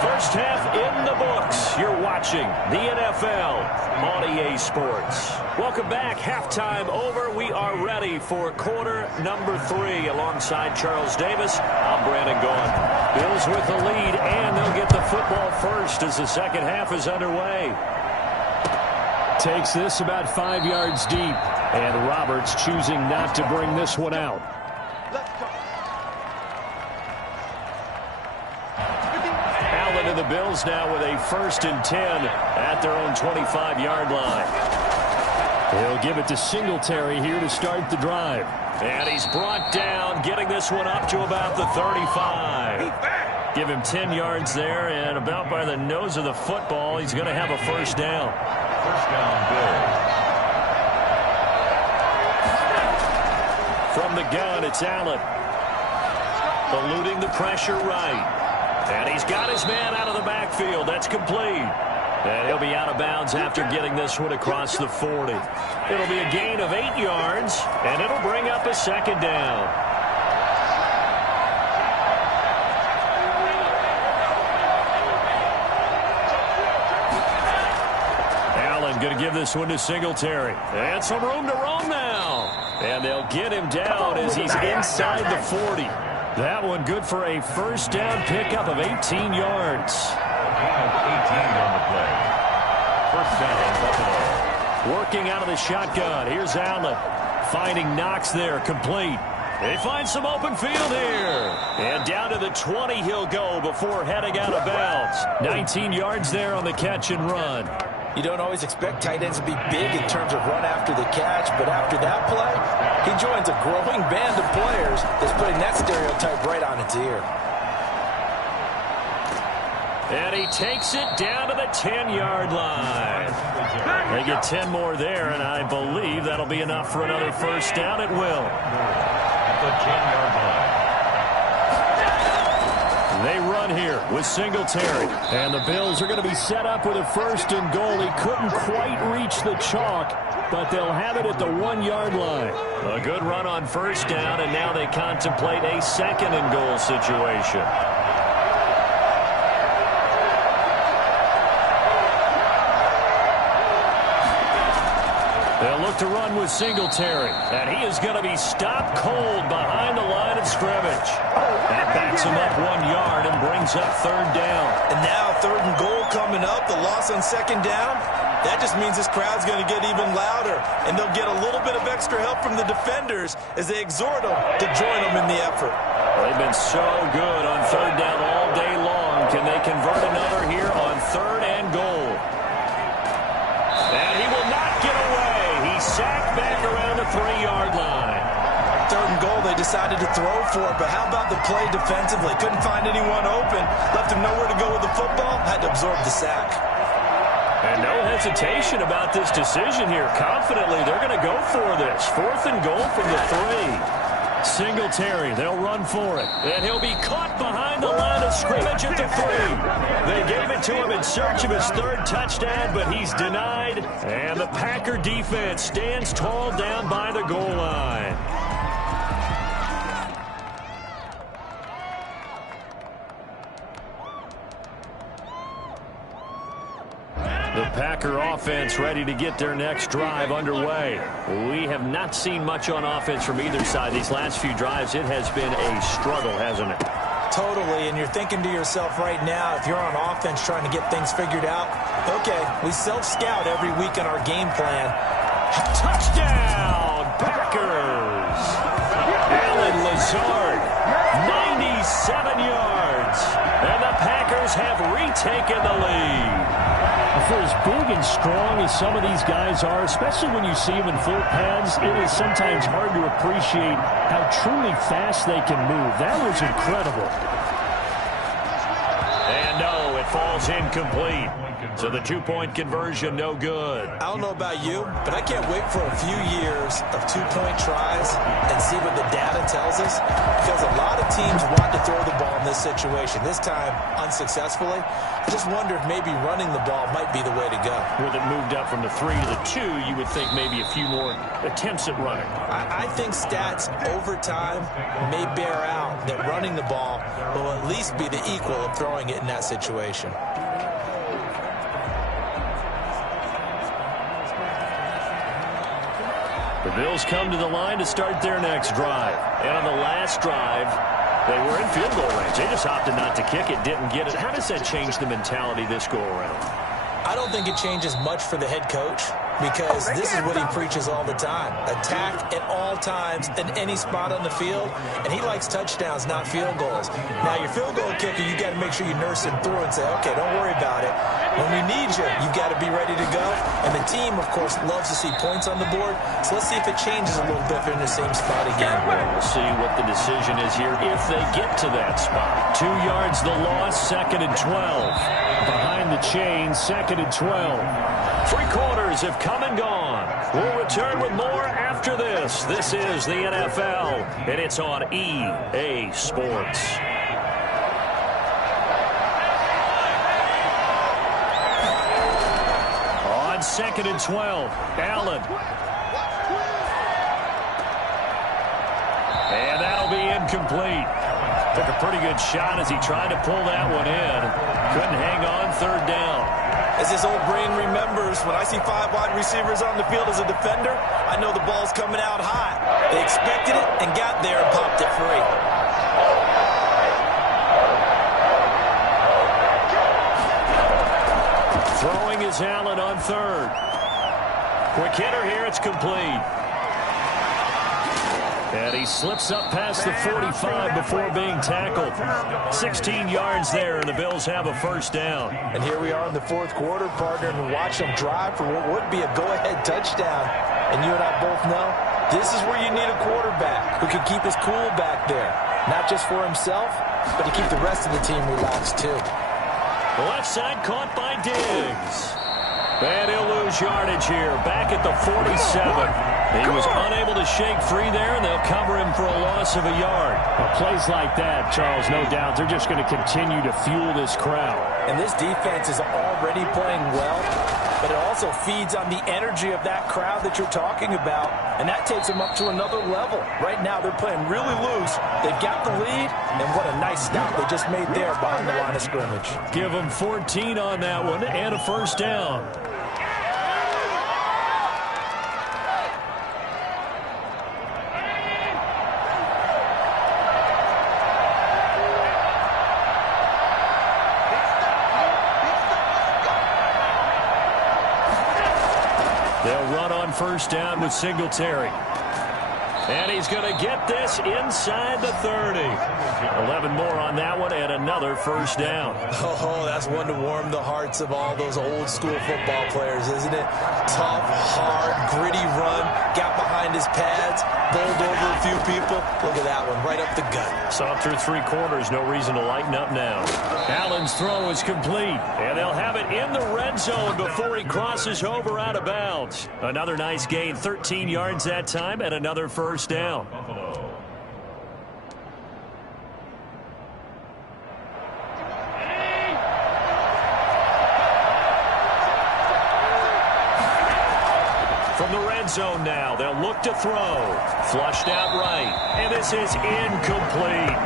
first half in the books. You're watching the NFL on EA Sports. Welcome back. Halftime over. We are ready for quarter number 3 alongside Charles Davis. I'm Brandon Gaughan. Bills with the lead, and they'll get the football first as the second half is underway. Takes this about 5 yards deep, and Roberts choosing not to bring this one out. Allen and the Bills now with a 1st and 10 at their own 25-yard line. He'll give it to Singletary here to start the drive. And he's brought down, getting this one up to about the 35. Give him 10 yards there, and about by the nose of the football, he's going to have a first down. First down, Bills. From the gun, it's Allen. Eluding the pressure right. And he's got his man out of the backfield. That's complete. And he'll be out of bounds after getting this one across the 40. It'll be a gain of 8 yards, and it'll bring up a second down. Allen going to give this one to Singletary. And some room to roam now. And they'll get him down as he's inside the 40. That one good for a first down pickup of 18 yards. Gain of 18 on the play. First down, Buffalo. Working out of the shotgun. Here's Allen. Finding Knox there, complete. They find some open field here. And down to the 20 he'll go before heading out of bounds. 19 yards there on the catch and run. You don't always expect tight ends to be big in terms of run after the catch, but after that play, he joins a growing band of players that's putting that stereotype right on its ear. And he takes it down to the 10-yard line. They get 10 more there, and I believe that'll be enough for another first down. It will. At the 10-yard line. They run here with Singletary. And the Bills are going to be set up with a 1st and goal. He couldn't quite reach the chalk, but they'll have it at the 1-yard line. A good run on first down, and now they contemplate a 2nd and goal situation. They'll look to run with Singletary, and he is going to be stopped cold behind the line of scrimmage. That backs him up 1 yard and brings up 3rd down. And now 3rd and goal coming up, the loss on 2nd down. That just means this crowd's going to get even louder, and they'll get a little bit of extra help from the defenders as they exhort them to join them in the effort. They've been so good on 3rd down all day long. Can they convert another here on 3rd and goal? And he will not get away. He sack back around the 3-yard line. 3rd and goal, they decided to throw for it, but how about the play defensively? Couldn't find anyone open, left him nowhere to go with the football, had to absorb the sack. And no hesitation about this decision here. Confidently, they're going to go for this. 4th and goal from the 3. Singletary, they'll run for it. And he'll be caught behind the line of scrimmage at the 3. They gave it to him in search of his 3rd touchdown, but he's denied. And the Packer defense stands tall down by the goal line. The Packer offense ready to get their next drive underway. We have not seen much on offense from either side. These last few drives, it has been a struggle, hasn't it? Totally, and you're thinking to yourself right now, if you're on offense trying to get things figured out, okay, we self-scout every week in our game plan. Touchdown, Packers! Alan Lazard, 97 yards. And the Packers have retaken the lead. For as big and strong as some of these guys are, especially when you see them in full pads, it is sometimes hard to appreciate how truly fast they can move. That was incredible. And no, it falls incomplete. So the 2-point conversion, no good. I don't know about you, but I can't wait for a few years of 2-point tries and see what the data tells us, because a lot of teams want to throw the ball in this situation. This time, unsuccessfully. I just wonder if maybe running the ball might be the way to go. With it moved up from the 3 to the 2, you would think maybe a few more attempts at running. I think stats over time may bear out that running the ball will at least be the equal of throwing it in that situation. The Bills come to the line to start their next drive. And on the last drive, they were in field goal range. They just opted not to kick it, didn't get it. How does that change the mentality this go around? I don't think it changes much for the head coach, because this is what he preaches all the time. Attack at all times in any spot on the field, and he likes touchdowns, not field goals. Now, your field goal kicker, you got to make sure you nurse him through and say, okay, don't worry about it. When we need you, you've got to be ready to go. And the team, of course, loves to see points on the board. So let's see if it changes a little bit if they're in the same spot again. We'll see what the decision is here if they get to that spot. 2 yards the loss, 2nd and 12. Behind the chain, 2nd and 12. 3 quarters have come and gone. We'll return with more after this. This is the NFL, and it's on EA Sports. On 2nd and 12, Allen. And that'll be incomplete. Took a pretty good shot as he tried to pull that one in. Couldn't hang on, 3rd down. As his old brain remembers, when I see 5 wide receivers on the field as a defender, I know the ball's coming out high. They expected it and got there and popped it free. Throwing is Allen on 3rd. Quick hitter here, it's complete. And he slips up past the 45 before being tackled. 16 yards there, and the Bills have a 1st down. And here we are in the 4th quarter, partner, and watch them drive for what would be a go-ahead touchdown. And you and I both know this is where you need a quarterback who can keep his cool back there. Not just for himself, but to keep the rest of the team relaxed, too. The left side caught by Diggs. And he'll lose yardage here, back at the 47. He was unable to shake free there, and they'll cover him for a loss of a yard. Well, plays like that, Charles, no doubt, they're just going to continue to fuel this crowd. And this defense is already playing well, but it also feeds on the energy of that crowd that you're talking about, and that takes them up to another level. Right now, they're playing really loose. They've got the lead, and what a nice stop they just made there behind the line of scrimmage. Give them 14 on that one and a 1st down. They'll run on 1st down with Singletary. And he's going to get this inside the 30. 11 more on that one and another first down. Oh, that's one to warm the hearts of all those old school football players, isn't it? Tough, hard, gritty run, got behind his pads, bowled over a few people. Look at that one, right up the gut. Saw through 3 quarters, no reason to lighten up now. Allen's throw is complete, and they'll have it in the red zone before he crosses over out of bounds. Another nice gain, 13 yards that time, and another first down. From the red zone now, they'll look to throw. Flushed out right, and this is incomplete.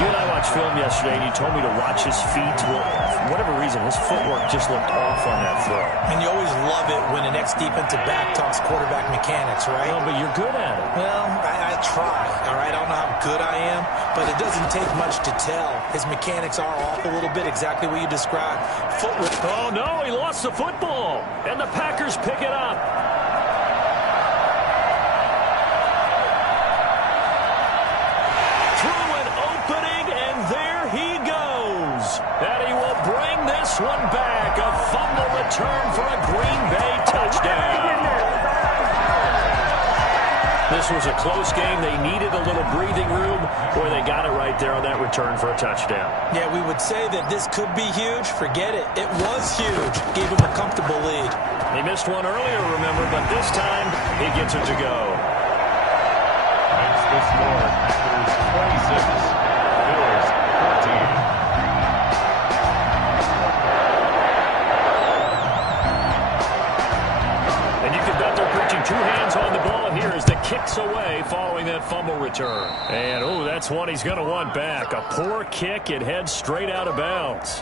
You and I watched film yesterday, and you told me to watch his feet. Well, for whatever reason, his footwork just looked off on that throw. And you always love it when an ex-defensive back talks quarterback mechanics, right? Well, but you're good at it. Well, I try, all right? I don't know how good I am, but it doesn't take much to tell. His mechanics are off a little bit, exactly what you described. Footwork. Oh, no, he lost the football, and the Packers pick it up. And he will bring this one back. A fumble return for a Green Bay touchdown. This was a close game. They needed a little breathing room. Boy, they got it right there on that return for a touchdown. Yeah, we would say that this could be huge. Forget it. It was huge. Gave him a comfortable lead. He missed one earlier, remember, but this time he gets it to go. Makes the score. Packers 26. Bills 14. Two hands on the ball here as the kick's away following that fumble return. And, oh, that's one he's going to want back. A poor kick. It heads straight out of bounds.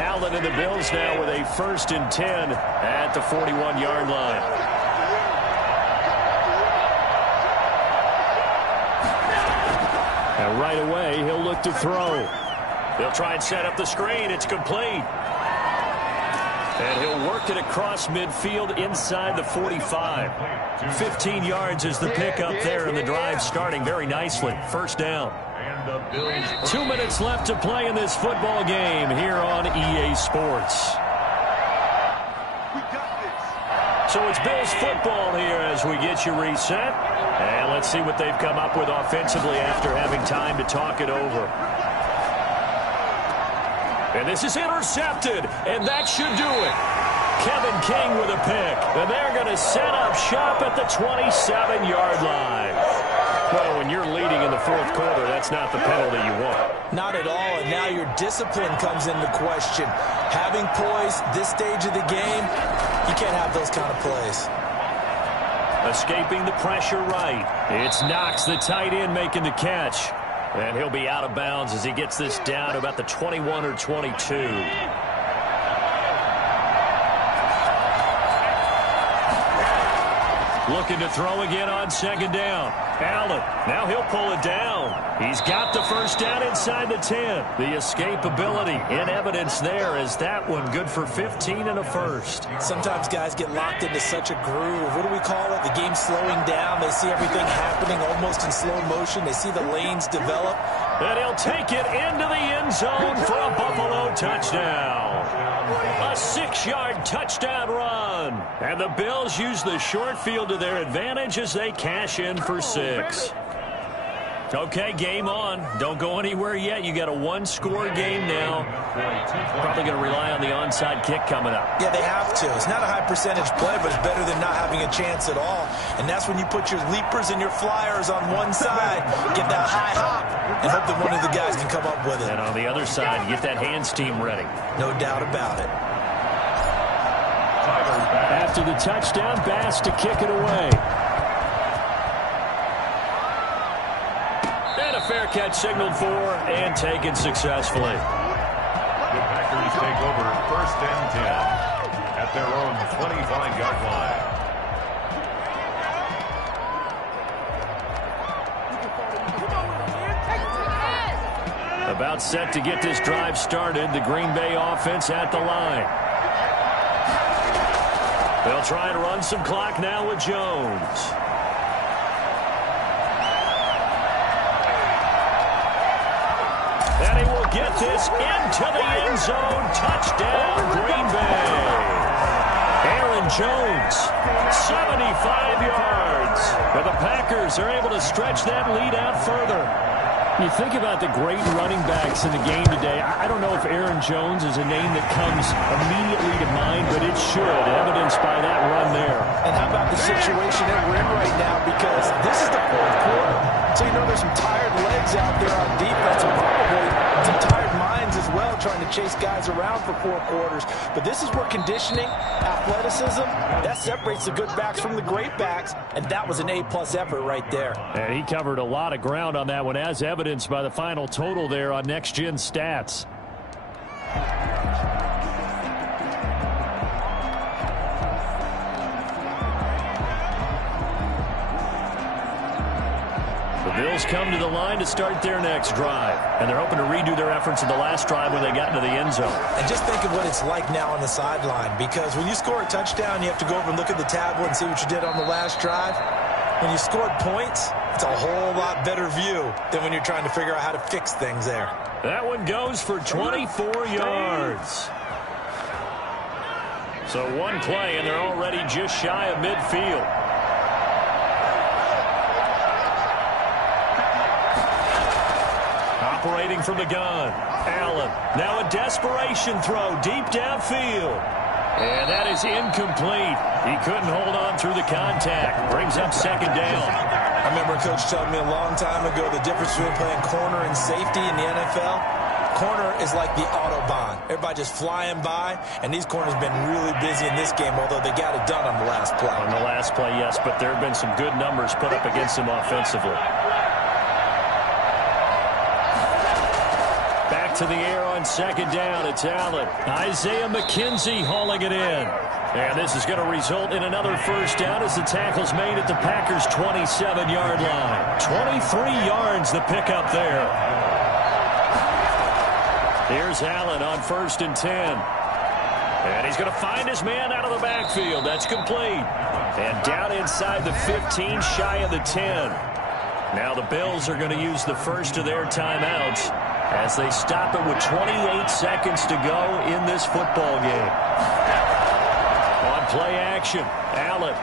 Allen and the Bills now with a 1st and 10 at the 41-yard line. And right away, he'll look to throw. They'll try and set up the screen. It's complete. And he'll work it across midfield inside the 45. 15 yards is the pickup there, and the drive starting very nicely. First down. 2 minutes left to play in this football game here on EA Sports. So it's Bills football here as we get you reset. And let's see what they've come up with offensively after having time to talk it over. And this is intercepted, and that should do it. Kevin King with a pick, and they're going to set up shop at the 27-yard line. Well, when you're leading in the 4th quarter, that's not the penalty you want. Not at all, and now your discipline comes into question. Having poise this stage of the game, you can't have those kind of plays. Escaping the pressure right. It's Knox, the tight end, making the catch. And he'll be out of bounds as he gets this down to about the 21 or 22. Looking to throw again on 2nd down. Allen, now he'll pull it down. He's got the first down inside the 10. The escapability in evidence there as that one good for 15 and a first. Sometimes guys get locked into such a groove. What do we call it? The game's slowing down. They see everything happening almost in slow motion. They see the lanes develop. And he'll take it into the end zone for a Buffalo touchdown. A 6-yard touchdown run. And the Bills use the short field to their advantage as they cash in for 6. Okay, game on. Don't go anywhere yet. You got a 1-score game now. Probably going to rely on the onside kick coming up. Yeah, they have to. It's not a high percentage play, but it's better than not having a chance at all. And that's when you put your leapers and your flyers on one side, get that high hop, and hope that one of the guys can come up with it. And on the other side, get that hands team ready. No doubt about it. After the touchdown, Bass to kick it away. And a fair catch signaled for and taken successfully. The Packers take over 1st and 10 at their own 25-yard line. About set to get this drive started. The Green Bay offense at the line. They'll try and run some clock now with Jones. And he will get this into the end zone. Touchdown, Green Bay. Aaron Jones, 75 yards. And the Packers are able to stretch that lead out further. You think about the great running backs in the game today. I don't know if Aaron Jones is a name that comes immediately to mind, but it should, evidenced by that run there. And how about the situation that we're in right now? Because this is the fourth quarter. So you know there's some tired legs out there on defense and probably some tired minds as well trying to chase guys around for 4 quarters. But this is where conditioning, athleticism, that separates the good backs from the great backs. And that was an A-plus effort right there. And he covered a lot of ground on that one, as evidenced by the final total there on Next Gen Stats. The Bills come to the line to start their next drive, and they're hoping to redo their efforts in the last drive when they got into the end zone. And just think of what it's like now on the sideline, because when you score a touchdown, you have to go over and look at the tablet and see what you did on the last drive. When you scored points, it's a whole lot better view than when you're trying to figure out how to fix things there. That one goes for 24 yards. So one play, and they're already just shy of midfield. Operating from the gun, Allen. Now a desperation throw deep downfield. And that is incomplete. He couldn't hold on through the contact. Brings up second down. I remember a coach telling me a long time ago the difference between playing corner and safety in the NFL. Corner is like the Autobahn. Everybody just flying by, and these corners have been really busy in this game, although they got it done on the last play. On the last play, yes, but there have been some good numbers put up against them offensively. To the air on second down. It's Allen. Isaiah McKenzie hauling it in. And this is going to result in another first down as the tackle's made at the Packers' 27-yard line. 23 yards the pickup there. Here's Allen on 1st and 10. And he's going to find his man out of the backfield. That's complete. And down inside the 15, shy of the 10. Now the Bills are going to use the first of their timeouts as they stop it with 28 seconds to go in this football game. On play action, Allen.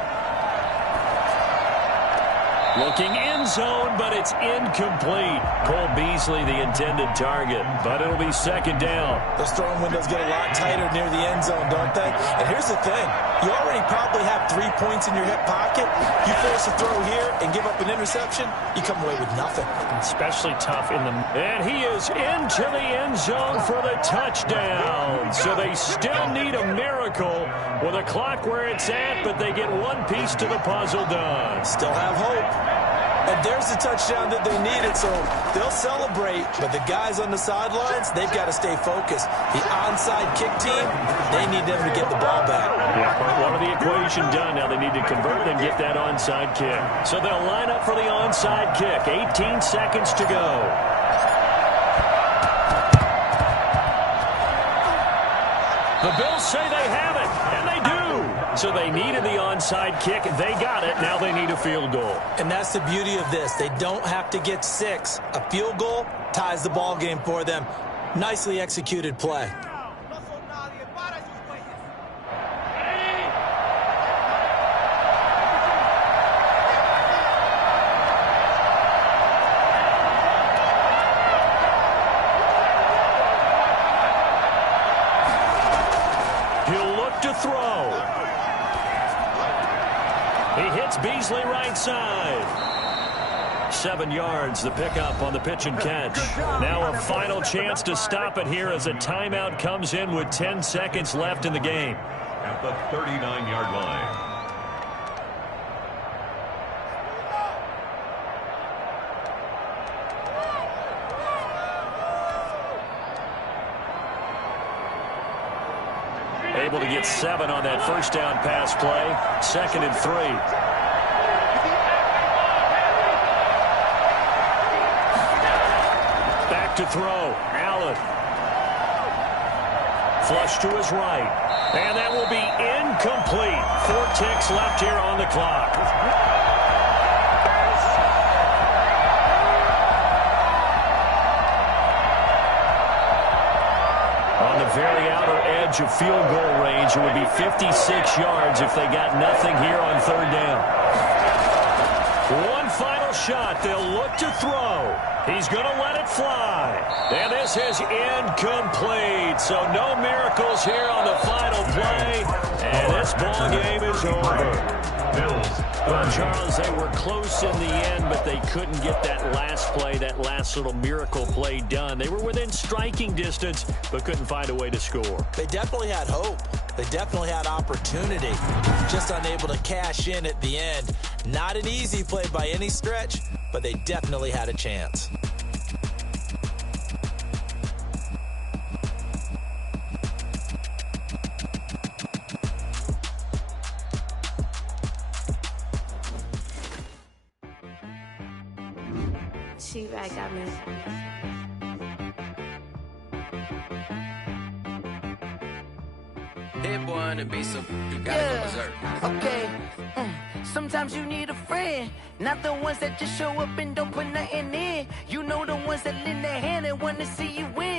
Looking end zone, but it's incomplete. Cole Beasley, the intended target, but it'll be second down. Those throwing windows get a lot tighter near the end zone, don't they? And here's the thing. You already probably have 3 points in your hip pocket. You force a throw here and give up an interception, you come away with nothing. Especially tough in the... And he is into the end zone for the touchdown. So they still need a miracle with a clock where it's at, but they get one piece to the puzzle done. Still have hope. And there's the touchdown that they needed, so they'll celebrate. But the guys on the sidelines, they've got to stay focused. The onside kick team, they need them to get the ball back. Yeah, part one of the equation done. Now they need to convert and get that onside kick. So they'll line up for the onside kick. 18 seconds to go. The Bills say they have it, and they do. So they needed the onside kick. They got it. Now they need a field goal. And that's the beauty of this. They don't have to get 6. A field goal ties the ball game for them. Nicely executed play. He'll look to throw. He hits Beasley right side. 7 yards, the pickup on the pitch and catch. Now a final chance to stop it here as a timeout comes in with 10 seconds left in the game. At the 39-yard line. Able to get 7 on that first down pass play. 2nd and 3. Back to throw. Allen. Flush to his right. And that will be incomplete. 4 ticks left here on the clock. edge of field goal range. It would be 56 yards if they got nothing here on third down. One final shot. They'll look to throw. He's going to let it fly. And this is incomplete. So no miracles here on the final play. And this ball game is over. Well, Charles, they were close in the end, but they couldn't get that last play, that last little miracle play done. They were within striking distance, but couldn't find a way to score. They definitely had hope. They definitely had opportunity. Just unable to cash in at the end. Not an easy play by any stretch, but they definitely had a chance. She-Rag got me. Hit boy on the beat, so you gotta go berserk. Okay. Sometimes you need a friend, not the ones that just show up and don't put nothing in. You know the ones that lend their hand and want to see you win.